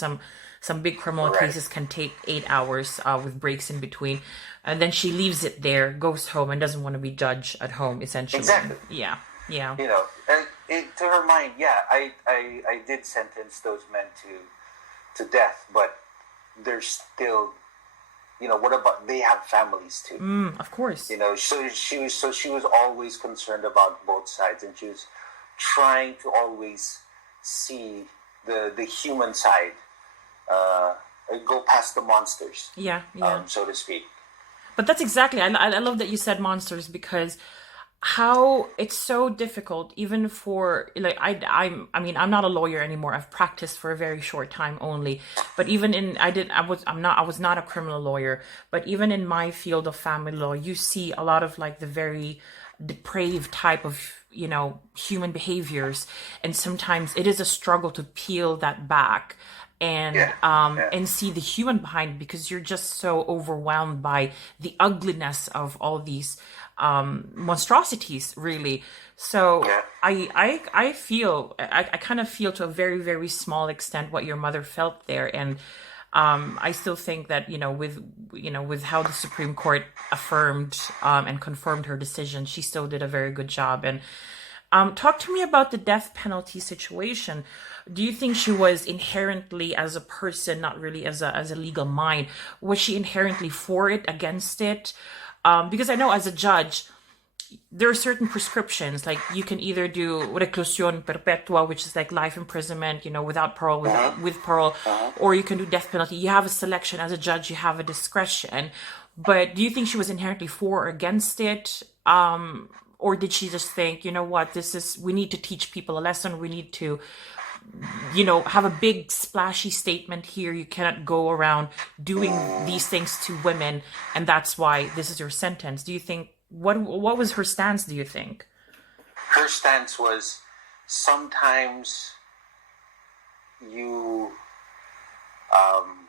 Some big criminal cases can take 8 hours with breaks in between. And then she leaves it there, goes home, and doesn't want to be judged at home, essentially. Exactly. Yeah. And to her mind, I did sentence those men to death, but they're still, what about, they have families too. Of course. So she was always concerned about both sides, and she was trying to always see the human side, go past the monsters. Yeah. So to speak. But that's exactly, I love that you said monsters, because how it's so difficult even for like I mean I'm not a lawyer anymore. I've practiced for a very short time only, but even in I was not a criminal lawyer, but even in my field of family law you see a lot of like the very depraved type of human behaviors, and sometimes it is a struggle to peel that back Yeah, yeah, and see the human behind it, because you're just so overwhelmed by the ugliness of all these monstrosities, really. So yeah. I feel I kind of feel to a very very small extent what your mother felt there, and I still think that with how the Supreme Court affirmed and confirmed her decision, she still did a very good job. And talk to me about the death penalty situation. Do you think she was inherently, as a person, not really as a legal mind, was she inherently for it, against it? Because I know as a judge, there are certain prescriptions, like you can either do reclusión perpetua, which is like life imprisonment, without parole, Uh-huh, with parole, uh-huh. or you can do death penalty. You have a selection as a judge, you have a discretion. But do you think she was inherently for or against it? Or did she just think, you know what, we need to teach people a lesson. We need to, have a big splashy statement here. You cannot go around doing these things to women, and that's why this is your sentence. Do you think what was her stance, do you think? Her stance was sometimes you, um,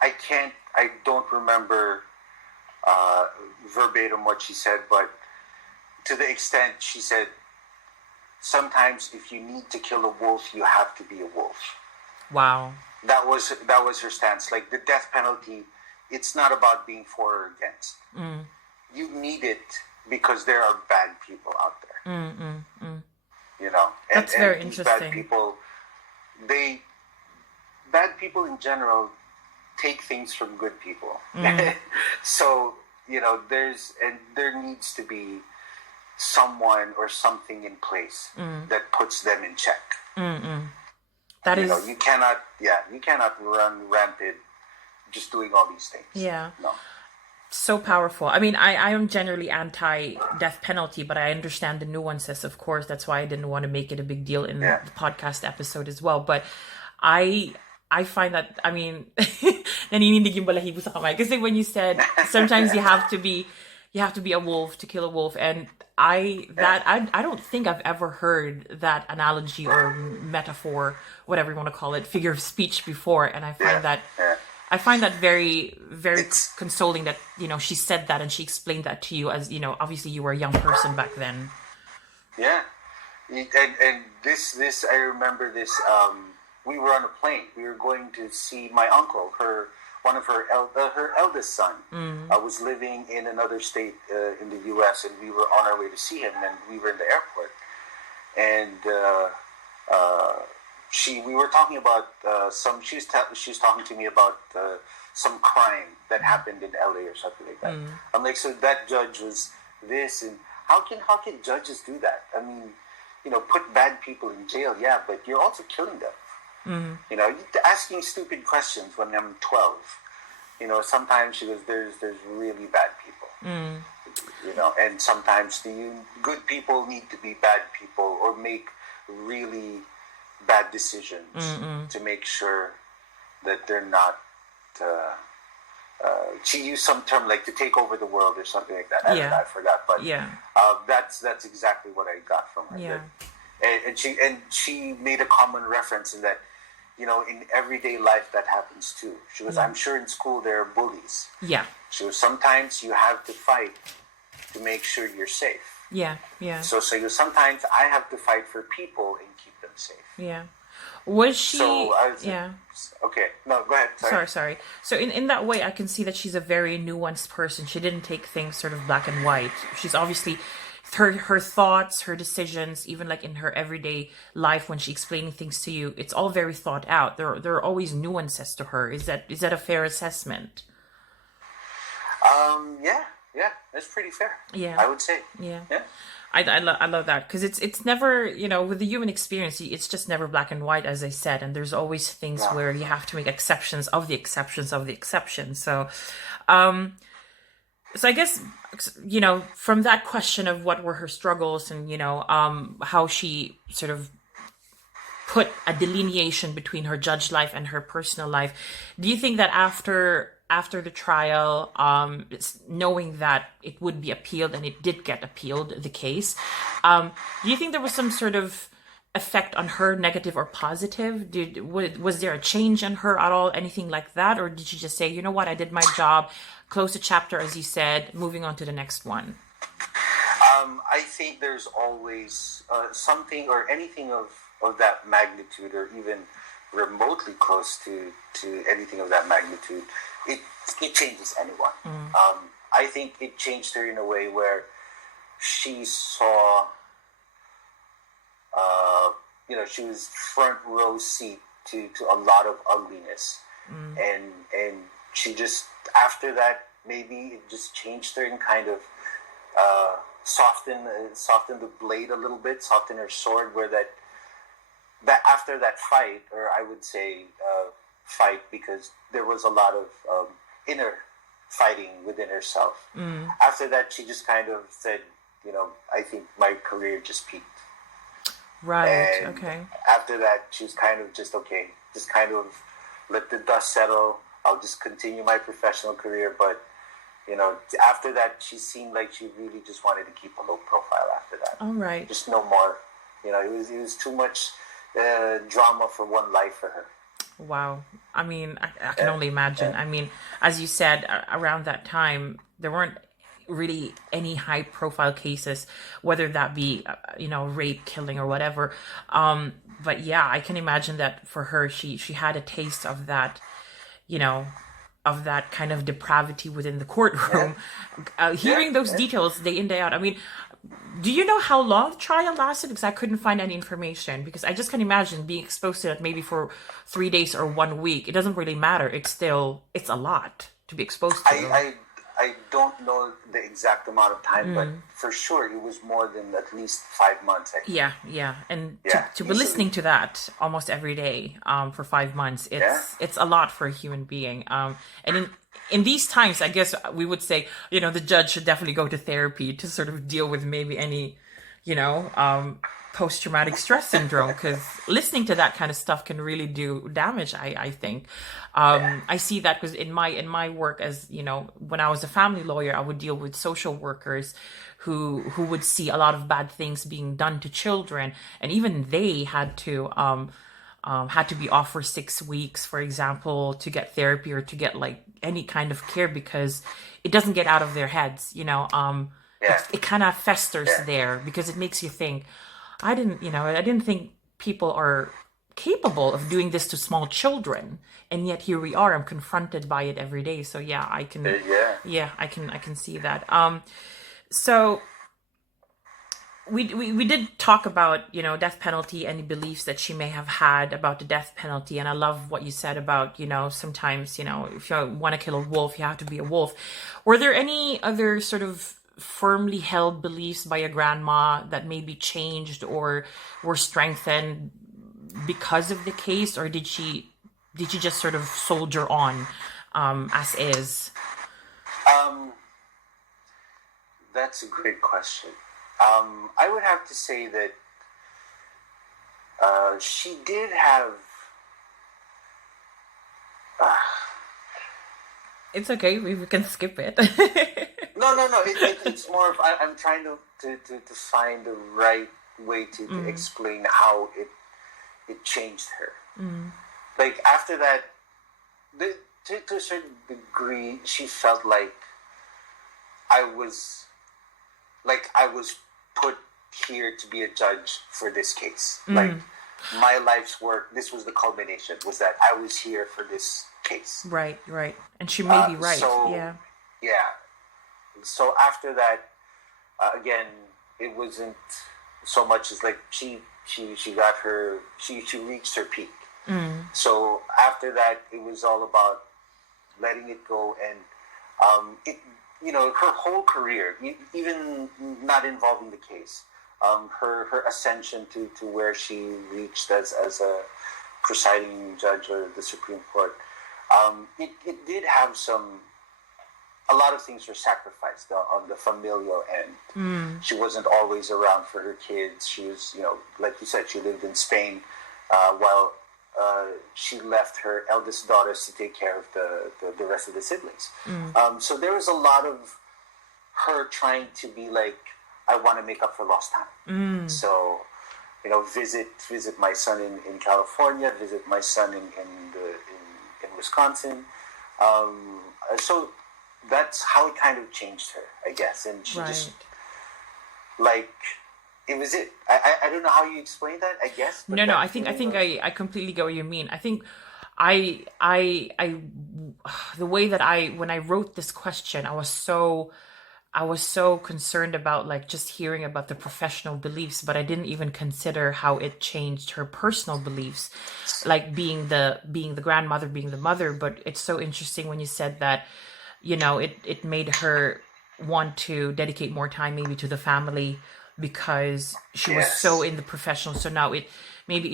I don't remember verbatim what she said, but to the extent she said, sometimes if you need to kill a wolf, you have to be a wolf. Wow. That was her stance. Like the death penalty, it's not about being for or against. Mm, You need it because there are bad people out there. mm, mm, mm. You know, and That's very these bad interesting. people, they bad people in general take things from good people. Mm, So there needs to be someone or something in place mm, that puts them in check. mm, mm. That is, You cannot run rampant just doing all these things. yeah, No. so powerful. I mean, I am generally anti death penalty, but I understand the nuances, of course. That's why I didn't want to make it a big deal in Yeah. the podcast episode as well. But I I find that, I mean, naninindig yung balahibo sa kamay. Kasi when you said sometimes you have to be a wolf to kill a wolf, and I don't think I've ever heard that analogy or metaphor, whatever you want to call it, figure of speech before, and Yeah. Yeah. I find that very, very It's consoling that, she said that and she explained that to you as, obviously you were a young person back then. Yeah. And this I remember this. We were on a plane. We were going to see my uncle. One of her eldest son was living in another state in the U.S. and we were on our way to see him. And we were in the airport, and we were talking about some. She was talking to me about some crime that happened in L.A. or something like that. I'm like, so that judge was this, and how can judges do that? I mean, put bad people in jail, yeah, but you're also killing them. You're asking stupid questions when I'm 12. Sometimes she goes, there's really bad people. And sometimes good people need to be bad people or make really bad decisions to make sure that they're not. She used some term like to take over the world or something like that. Yeah. I forgot, but Yeah. that's exactly what I got from her. Yeah. And she made a common reference in that, in everyday life that happens too. She goes, I'm sure in school there are bullies. Yeah. She goes, sometimes you have to fight to make sure you're safe. Yeah. Yeah. So she goes, sometimes I have to fight for people and keep them safe. Yeah. Was she? So I was Yeah. okay. No, go ahead. Sorry. So in that way, I can see that she's a very nuanced person. She didn't take things sort of black and white. She's obviously her thoughts, her decisions, even like in her everyday life when she's explaining things to you, it's all very thought out. There are always nuances to her. Is that a fair assessment? Yeah, that's pretty fair. Yeah. I would say. Yeah. Yeah. I love that because it's never, with the human experience, it's just never black and white, as I said, and there's always things No. where you have to make exceptions of the exceptions of the exceptions. So So I guess, from that question of what were her struggles and, how she sort of put a delineation between her judge life and her personal life, do you think that after the trial, knowing that it would be appealed and it did get appealed, the case, do you think there was some sort of effect on her, negative or positive? Was there a change in her at all, anything like that, or did she just say, you know what, I did my job, close the chapter, as you said, moving on to the next one? I think there's always something or anything of that magnitude, or even remotely close to anything of that magnitude. It changes anyone. I think it changed her in a way where she saw, she was front row seat to a lot of ugliness, and she just, after that, maybe it just changed her and kind of soften the blade a little bit, soften her sword, where that after that fight, or I would say fight, because there was a lot of inner fighting within herself. After that, she just kind of said, I think my career just peaked. Right. And okay. after that, she was kind of just kind of let the dust settle. I'll just continue my professional career, but after that, she seemed like she really just wanted to keep a low profile after that. All right. Just no more. It was too much drama for one life for her. Wow. I mean, I can only imagine. I mean, as you said, around that time, there weren't really any high profile cases, whether that be, rape, killing, or whatever. But yeah, I can imagine that for her, she had a taste of that, of that kind of depravity within the courtroom. Hearing those details day in, day out. I mean, do you know how long the trial lasted? Because I couldn't find any information. Because I just can imagine being exposed to it maybe for 3 days or 1 week. It doesn't really matter. It's a lot to be exposed to. I don't know the exact amount of time, but for sure it was more than at least 5 months. I think. Yeah. And Yeah, to be easily. listening to that almost every day for 5 months, it's a lot for a human being. And in these times, I guess we would say, the judge should definitely go to therapy to sort of deal with maybe any, post-traumatic stress syndrome, because listening to that kind of stuff can really do damage, I think. I see that because in my work, as when I was a family lawyer, I would deal with social workers who would see a lot of bad things being done to children, and even they had to be off for 6 weeks, for example, to get therapy or to get like any kind of care, because it doesn't get out of their heads. It kind of festers there, because it makes you think, I didn't think people are capable of doing this to small children, and yet here we are. I'm confronted by it every day. So yeah, I can I can see that. So we did talk about death penalty, any beliefs that she may have had about the death penalty, and I love what you said about sometimes if you want to kill a wolf, you have to be a wolf. Were there any other sort of firmly held beliefs by your grandma that maybe changed or were strengthened because of the case, or did she just sort of soldier on as is? That's a great question. I would have to say that she did have. It's okay. We can skip it. No. It's more of I'm trying to find the right way to explain how it changed her. Like after that, to a certain degree, she felt like I was put here to be a judge for this case. Like my life's work, this was the culmination, was that I was here for this case. Right. And she may be right. Yeah. So after that, again, it wasn't so much as like she reached her peak. So after that, it was all about letting it go, and her whole career, even not involving the case, her ascension to where she reached as a presiding judge of the Supreme Court, it did have some a lot of things were sacrificed on the familial end. She wasn't always around for her kids. She was, like you said, she lived in Spain while she left her eldest daughters to take care of the rest of the siblings. So there was a lot of her trying to be like, I want to make up for lost time. So, visit my son in California, visit my son in Wisconsin. So that's how it kind of changed her, I guess. And she just, like, it was it. I don't know how you explain that, I guess. But No, I think I completely get what you mean. I think I the way that when I wrote this question, I was so concerned about like just hearing about the professional beliefs, but I didn't even consider how it changed her personal beliefs, like being the grandmother, being the mother. But it's so interesting when you said that, it made her want to dedicate more time maybe to the family because she was so in the professional. So now it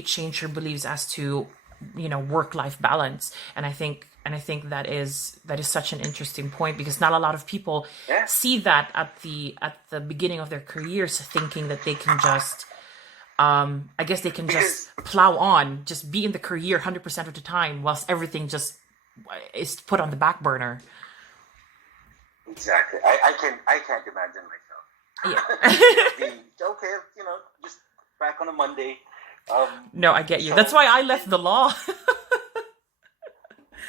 changed her beliefs as to, work-life balance. And I think that is such an interesting point, because not a lot of people see that at the beginning of their careers, thinking that they can just I guess they can just plow on, just be in the career 100% of the time, whilst everything just is put on the back burner. Exactly. I can't imagine myself. Yeah. Okay, just back on a Monday. No, I get you. That's why I left the law.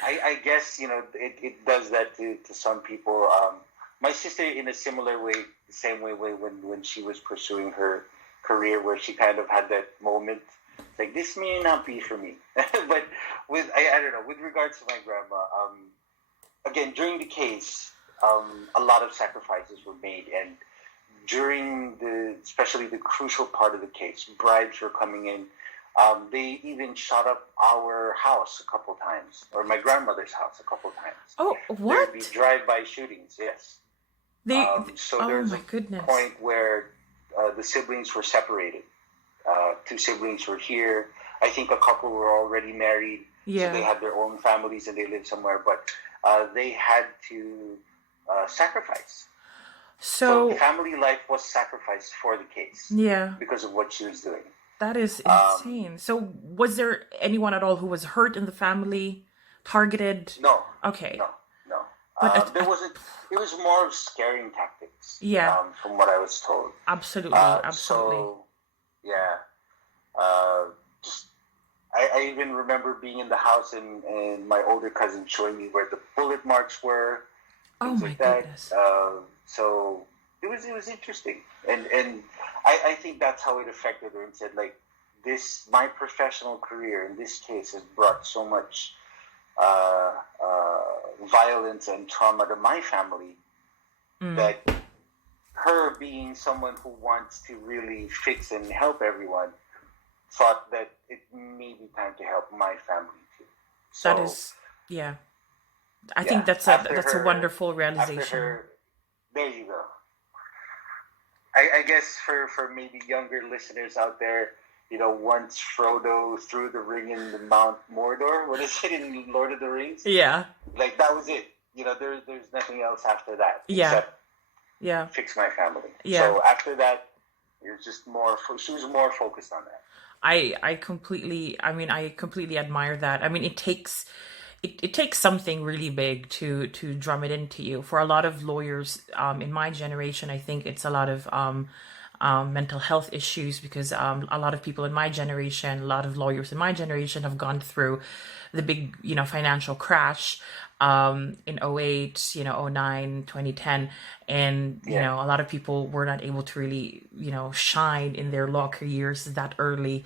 I guess, it does that to some people. My sister, in a similar way, the same way when she was pursuing her career, where she kind of had that moment, like, this may not be for me. But I don't know, with regards to my grandma, again, during the case, a lot of sacrifices were made, and during especially the crucial part of the case, bribes were coming in. They even shot up our house a couple times, or my grandmother's house a couple times. Oh, what? There'd be drive-by shootings, yes. So there's my goodness. a point where the siblings were separated. Two siblings were here. I think a couple were already married, so they had their own families and they lived somewhere, but they had to sacrifice. So family life was sacrificed for the case. Yeah. Because of what she was doing. That is insane. So was there anyone at all who was hurt in the family, targeted? No. Okay. No. There wasn't. It was more of scaring tactics. Yeah. From what I was told. Absolutely. Absolutely. So, yeah. I even remember being in the house and my older cousin showing me where the bullet marks were. Oh my goodness. So it was interesting, and I think that's how it affected her, and said, like, my professional career in this case has brought so much violence and trauma to my family that her, being someone who wants to really fix and help everyone, thought that it may be time to help my family too. So, that is, yeah. I think that's a wonderful realization. There you go. I guess for maybe younger listeners out there, once Frodo threw the ring in the Mount Mordor, what is it in Lord of the Rings? Yeah. Like, that was it. There's nothing else after that. Yeah. Except fix my family. Yeah. So after that, it was just she was more focused on that. I completely admire that. I mean, it takes something really big to drum it into you. For a lot of lawyers in my generation, I think it's a lot of mental health issues, because a lot of people in my generation, a lot of lawyers in my generation have gone through the big, financial crash in 08, 09, 2010. And, a lot of people were not able to really, shine in their law careers that early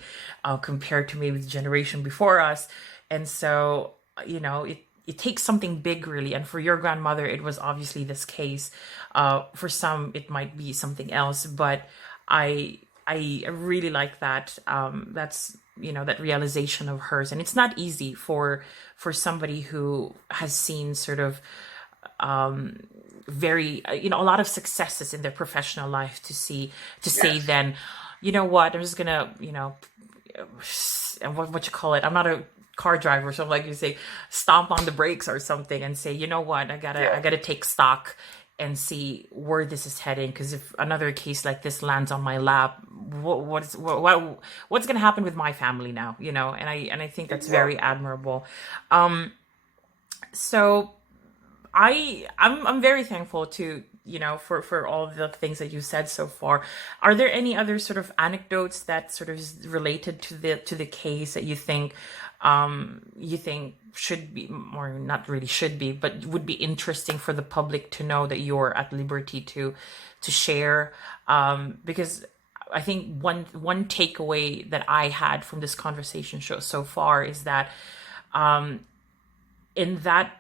compared to maybe the generation before us. And so, it takes something big, really. And for your grandmother, it was obviously this case. For some, it might be something else. But I really like that. That's, that realization of hers. And it's not easy for somebody who has seen sort of very, a lot of successes in their professional life to say then, you know what, I'm just going to, what you call it? I'm not a car driver, so like you say, stomp on the brakes or something and say, you know what, I gotta take stock and see where this is heading. Because if another case like this lands on my lap, what's gonna happen with my family now? You know, and I think that's very admirable. So I'm very thankful to, you know, for all the things that you said so far. Are there any other sort of anecdotes that sort of is related to the case that you think should be, or not really should be, but would be interesting for the public to know, that you're at liberty to share? Because I think one takeaway that I had from this conversation show so far is that in that,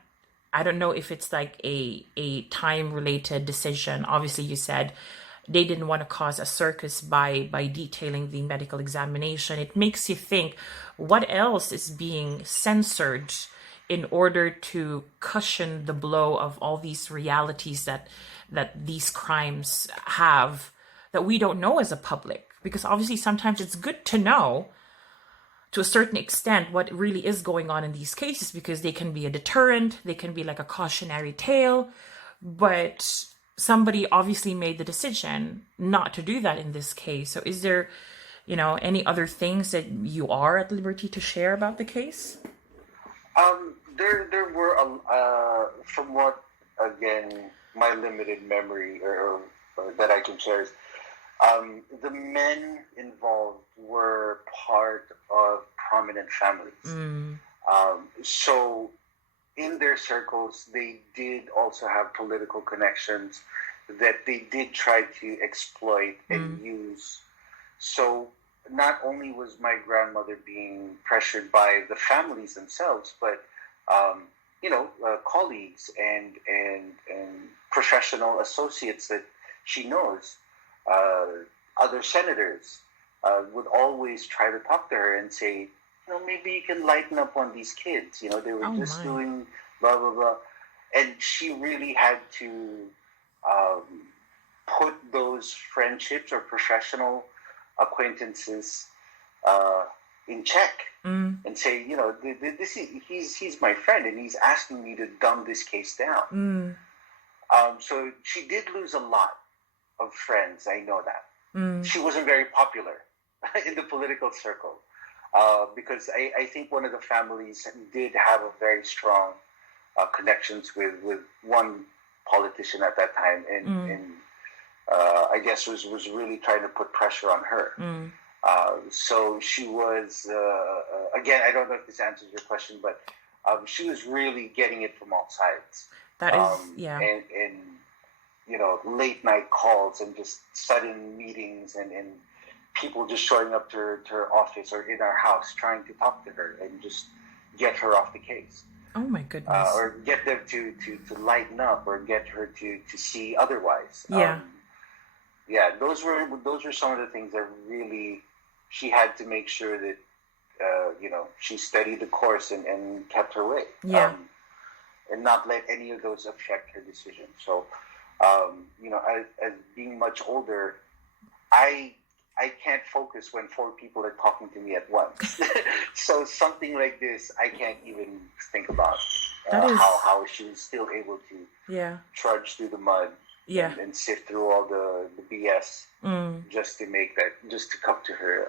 I don't know if it's like a time related decision. Obviously, you said they didn't want to cause a circus by detailing the medical examination. It makes you think, what else is being censored in order to cushion the blow of all these realities that these crimes have, that we don't know as a public? Because obviously sometimes it's good to know, to a certain extent, what really is going on in these cases, because they can be a deterrent, they can be like a cautionary tale. But somebody obviously made the decision not to do that in this case. So is there, you know, any other things that you are at liberty to share about the case? There were, from what, again, my limited memory or that I can share is, the men involved were part of prominent families. So in their circles, they did also have political connections that they did try to exploit and use. So not only was my grandmother being pressured by the families themselves, but colleagues and professional associates that she knows. Other senators would always try to talk to her and say, you know, maybe you can lighten up on these kids. You know, they were doing blah, blah, blah. And she really had to put those friendships or professional acquaintances in check and say, you know, he's my friend and he's asking me to dumb this case down. So she did lose a lot of friends, I know that. She wasn't very popular in the political circle because I think one of the families did have a very strong connections with one politician at that time, and I guess was really trying to put pressure on her. So she was, again, I don't know if this answers your question, but she was really getting it from all sides. That is, yeah. And you know, late night calls and just sudden meetings and people just showing up to her office or in our house trying to talk to her and just get her off the case. Oh my goodness. Or get them to lighten up or get her to see otherwise. Yeah. Those were some of the things that really she had to make sure that, you know, she studied the course and kept her way. Yeah. And not let any of those affect her decision. So, you know, as being much older, I can't focus when 4 people are talking to me at once. So something like this, I can't even think about how she was still able to trudge through the mud and sift through all the BS just to come to her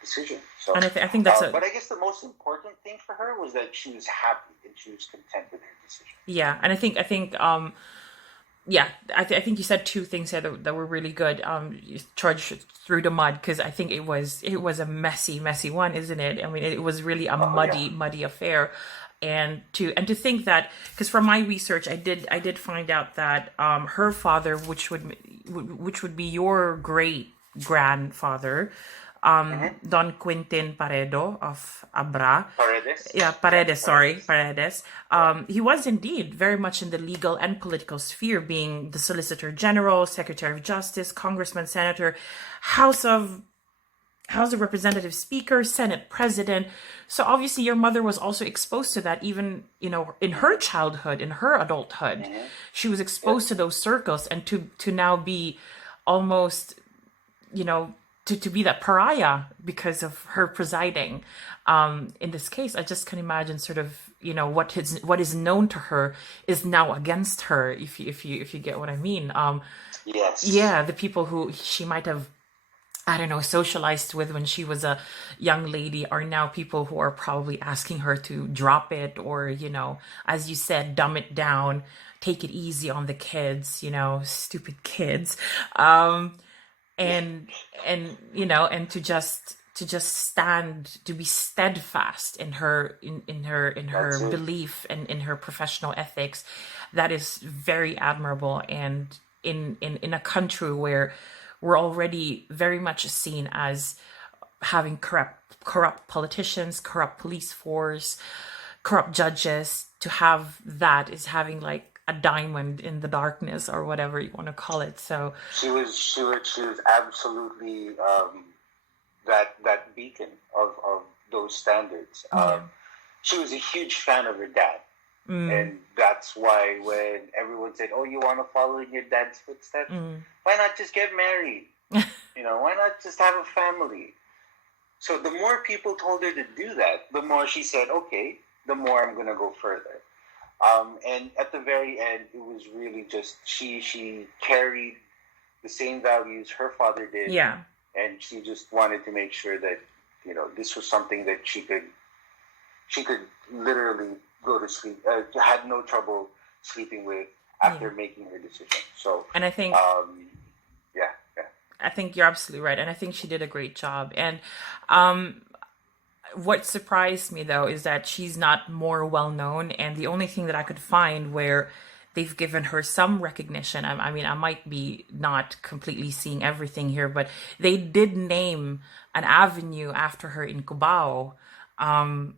decision. So, and I think that's but I guess the most important thing for her was that she was happy and she was content with her decision. Yeah, and I think I think you said 2 things there that were really good. You trudged through the mud, because I think it was a messy one, isn't it? I mean, it was really a muddy affair, and to think that, because from my research, I did find out that her father, which would be your great grandfather, Don Quintin Paredo of Abra. Paredes. Yeah, Paredes, sorry, Paredes. He was indeed very much in the legal and political sphere, being the Solicitor General, Secretary of Justice, Congressman, Senator, House of Representative Speaker, Senate President. So obviously your mother was also exposed to that, even, you know, in her childhood, in her adulthood. She was exposed to those circles, and to now be almost, you know, to be that pariah because of her presiding. In this case, I just can imagine sort of, what is known to her is now against her. If you get what I mean. Yes. Yeah, the people who she might have, I don't know, socialized with when she was a young lady are now people who are probably asking her to drop it, or, as you said, dumb it down, take it easy on the kids, stupid kids. And and to just stand, to be steadfast in her That's it. belief and in her professional ethics. That is very admirable. And in a country where we're already very much seen as having corrupt politicians, corrupt police force, corrupt judges, to have that is having like a diamond in the darkness, or whatever you want to call it. So She was absolutely that beacon of those standards. yeah. She was a huge fan of her dad. Mm, And that's why when everyone said, "Oh, you want to follow in your dad's footsteps? Why not just get married? Why not just have a family?" So the more people told her to do that, the more she said, "Okay," the more I'm going to go further. And at the very end, it was really just she carried the same values her father did, yeah. and she just wanted to make sure that this was something that she could literally go to sleep. Had no trouble sleeping with Yeah. after making her decision. So, And yeah, yeah. I think you're absolutely right. And I think she did a great job. And um, what surprised me, though, is that she's not more well known. And the only thing that I could find where they've given her some recognition, I mean, I might be not completely seeing everything here, but they did name an avenue after her in Cubao. Um,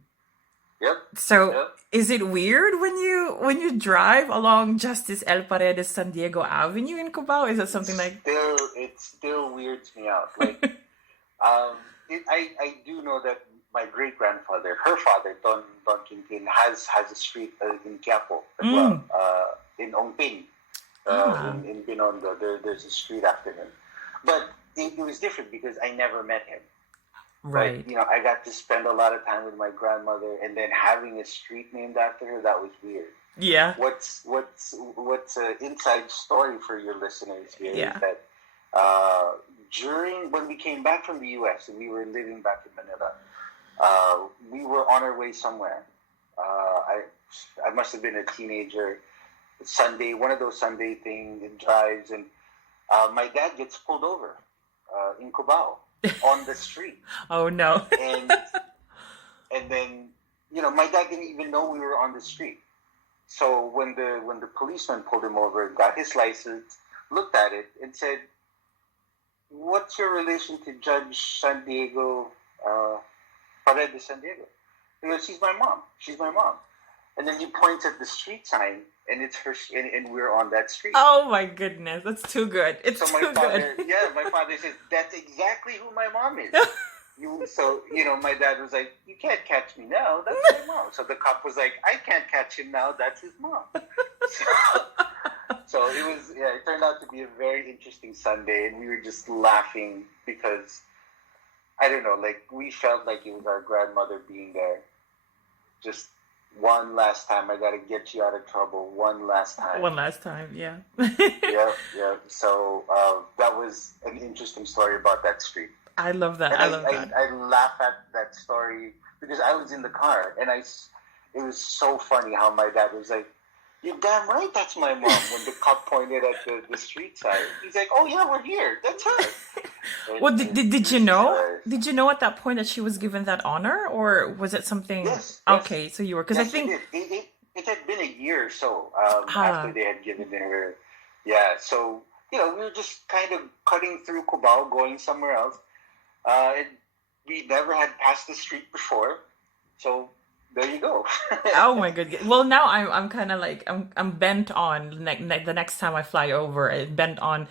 Yep, so yep. is it weird when you drive along Justice El Paredes San Diego Avenue in Cubao? Is that something like? It still weirds me out. Like, I do know that my great grandfather, her father, Don Quintin, has a street in Quiapo as well, Mm, in Ongping, ah, in Binondo. There's a street after him, but it was different because I never met him. But right. I got to spend a lot of time with my grandmother, and then having a street named after her, that was weird. Yeah. What's an inside story for your listeners here is Yeah. that during when we came back from the U.S. and we were living back in Manila, we were on our way somewhere. I must have been a teenager. Sunday, one of those Sunday thing drives, and my dad gets pulled over in Cubao on the street, Oh no. and then my dad didn't even know we were on the street. So when the policeman pulled him over, got his license, looked at it, and said, "What's your relation to Judge San Diego, Paredes San Diego?" He goes, "She's my mom. She's my mom." And then he points at the street sign, and it's her, and we're on that street. Oh my goodness, that's too good. It's So too good. my father says, "That's exactly who my mom is." My dad was like, "You can't catch me now. That's my mom." So the cop was like, "I can't catch him now. That's his mom." So it turned out to be a very interesting Sunday, and we were just laughing because, I don't know, like, we felt like it was our grandmother being there. Just one last time, I got to get you out of trouble. One last time. One last time, yeah. Yeah, yeah. So that was an interesting story about that street. I love that. And I love that. I laugh at that story because I was in the car, and it was so funny how my dad was like, "You're damn right, that's my mom." When the cop pointed at the street side, he's like, "Oh yeah, we're here. That's her." Well, did you know? Hilarious. Did you know at that point that she was given that honor, or was it something? Yes, yes. Okay, so you were, because I Yes, think. it had been a year or so Ah, after they had given her. Yeah, so we were just kind of cutting through Cubao, going somewhere else. And we never had passed the street before, so there you go. oh my goodness. Well, now I'm kind of like I'm bent on the next time I fly over. I'm bent on,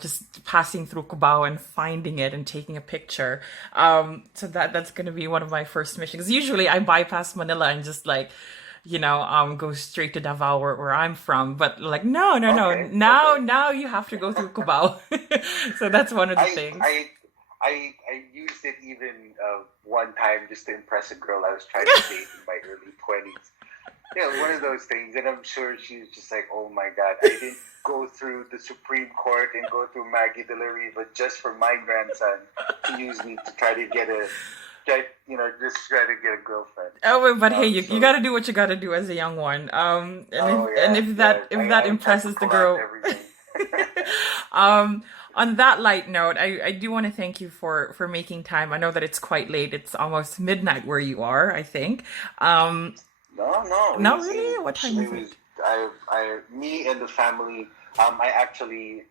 just passing through Cubao and finding it and taking a picture. So that's gonna be one of my first missions. Usually I bypass Manila and just like, go straight to Davao where I'm from. But like, no, no, no. Okay, Now okay. now you have to go through Cubao. So that's one of the I, things. I I used it even one time just to impress a girl I was trying to date in my early 20s. Yeah, one of those things. And I'm sure she's just like, oh my God, I didn't go through the Supreme Court and go through Maggie de la Riva just for my grandson to use me to try to get just try to get a girlfriend. Oh, but hey, you got to do what you got to do as a young one. And if that impresses the girl. On that light note, I do want to thank you for making time. I know that it's quite late. It's almost midnight where you are, I think. No. Not really? What time is it? Me and the family, I actually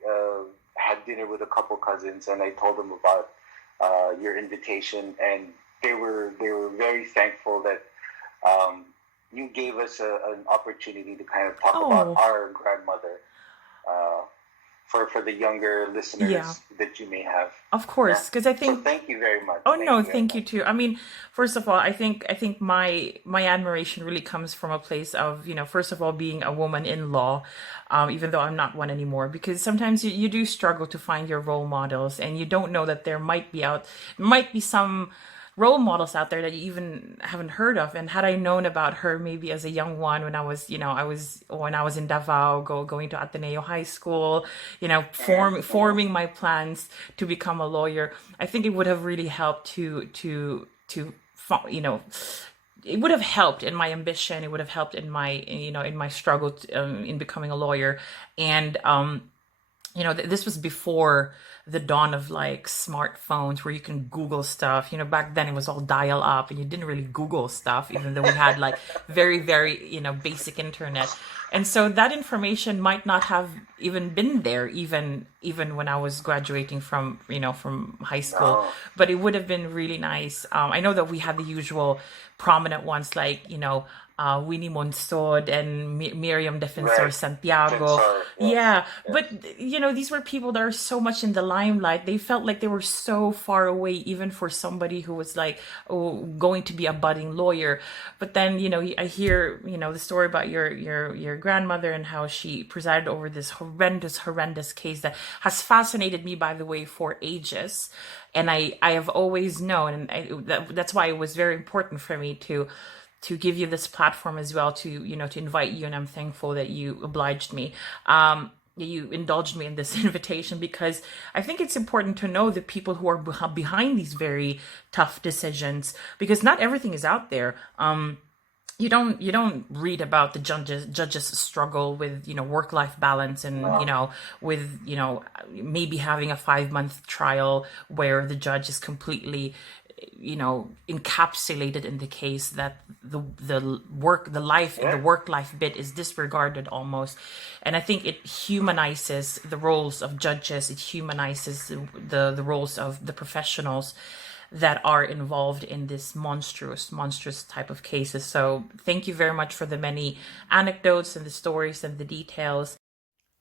had dinner with a couple cousins, and I told them about your invitation, and they were very thankful that you gave us an opportunity to kind of talk about our grandmother. For the younger listeners that you may have. Of course, because I think. So thank you very much. Thank you too. I mean, first of all, I think my admiration really comes from a place of, first of all, being a woman in law, even though I'm not one anymore, because sometimes you do struggle to find your role models, and you don't know that there might be some role models out there that you even haven't heard of. And had I known about her maybe as a young one when I was in Davao, going to Ateneo High School, forming my plans to become a lawyer, I think it would have really helped to it would have helped in my ambition. It would have helped in my struggle in becoming a lawyer. And this was before the dawn of like smartphones where you can Google stuff. Back then it was all dial up and you didn't really Google stuff, even though we had like very, very, basic internet. And so that information might not have even been there, even when I was graduating from high school. But it would have been really nice. I know that we had the usual prominent ones like, Winnie Monsod and Miriam Defensor Santiago. But these were people that are so much in the limelight. They felt like they were so far away, even for somebody who was like, going to be a budding lawyer. But then, I hear, the story about your grandmother and how she presided over this horrendous case that has fascinated me, by the way, for ages. And I have always known, and that's why it was very important for me to give you this platform as well, to invite you, and I'm thankful that you obliged me. You indulged me in this invitation, because I think it's important to know the people who are behind these very tough decisions, because not everything is out there. You don't read about the judges struggle with work-life balance, and with maybe having a 5-month trial where the judge is completely encapsulated in the case, that the work-life bit is disregarded almost. And I think it humanizes the roles of judges. It humanizes the roles of the professionals that are involved in this monstrous type of cases. So thank you very much for the many anecdotes and the stories and the details.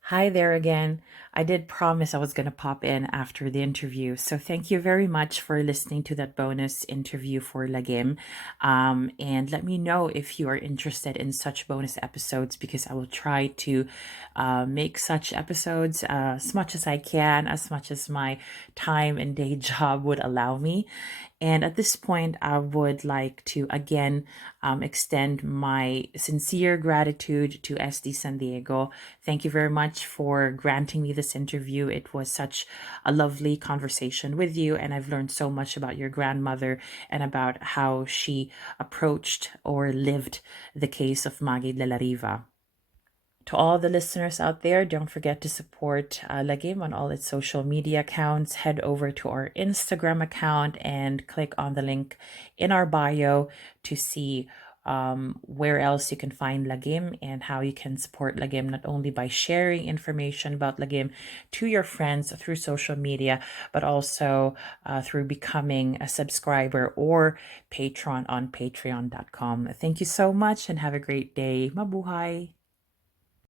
Hi there again. I did promise I was going to pop in after the interview. So thank you very much for listening to that bonus interview for Lagim. And let me know if you are interested in such bonus episodes, because I will try to make such episodes as much as I can, as much as my time and day job would allow me. And at this point, I would like to again extend my sincere gratitude to Esdi San Diego. Thank you very much for granting me this interview. It was such a lovely conversation with you, and I've learned so much about your grandmother and about how she approached or lived the case of Maggie de la Riva. To all the listeners out there, don't forget to support Lagim on all its social media accounts. Head over to our Instagram account and click on the link in our bio to see where else you can find Lagim and how you can support Lagim, not only by sharing information about Lagim to your friends through social media, but also through becoming a subscriber or patron on patreon.com. Thank you so much and have a great day. Mabuhay!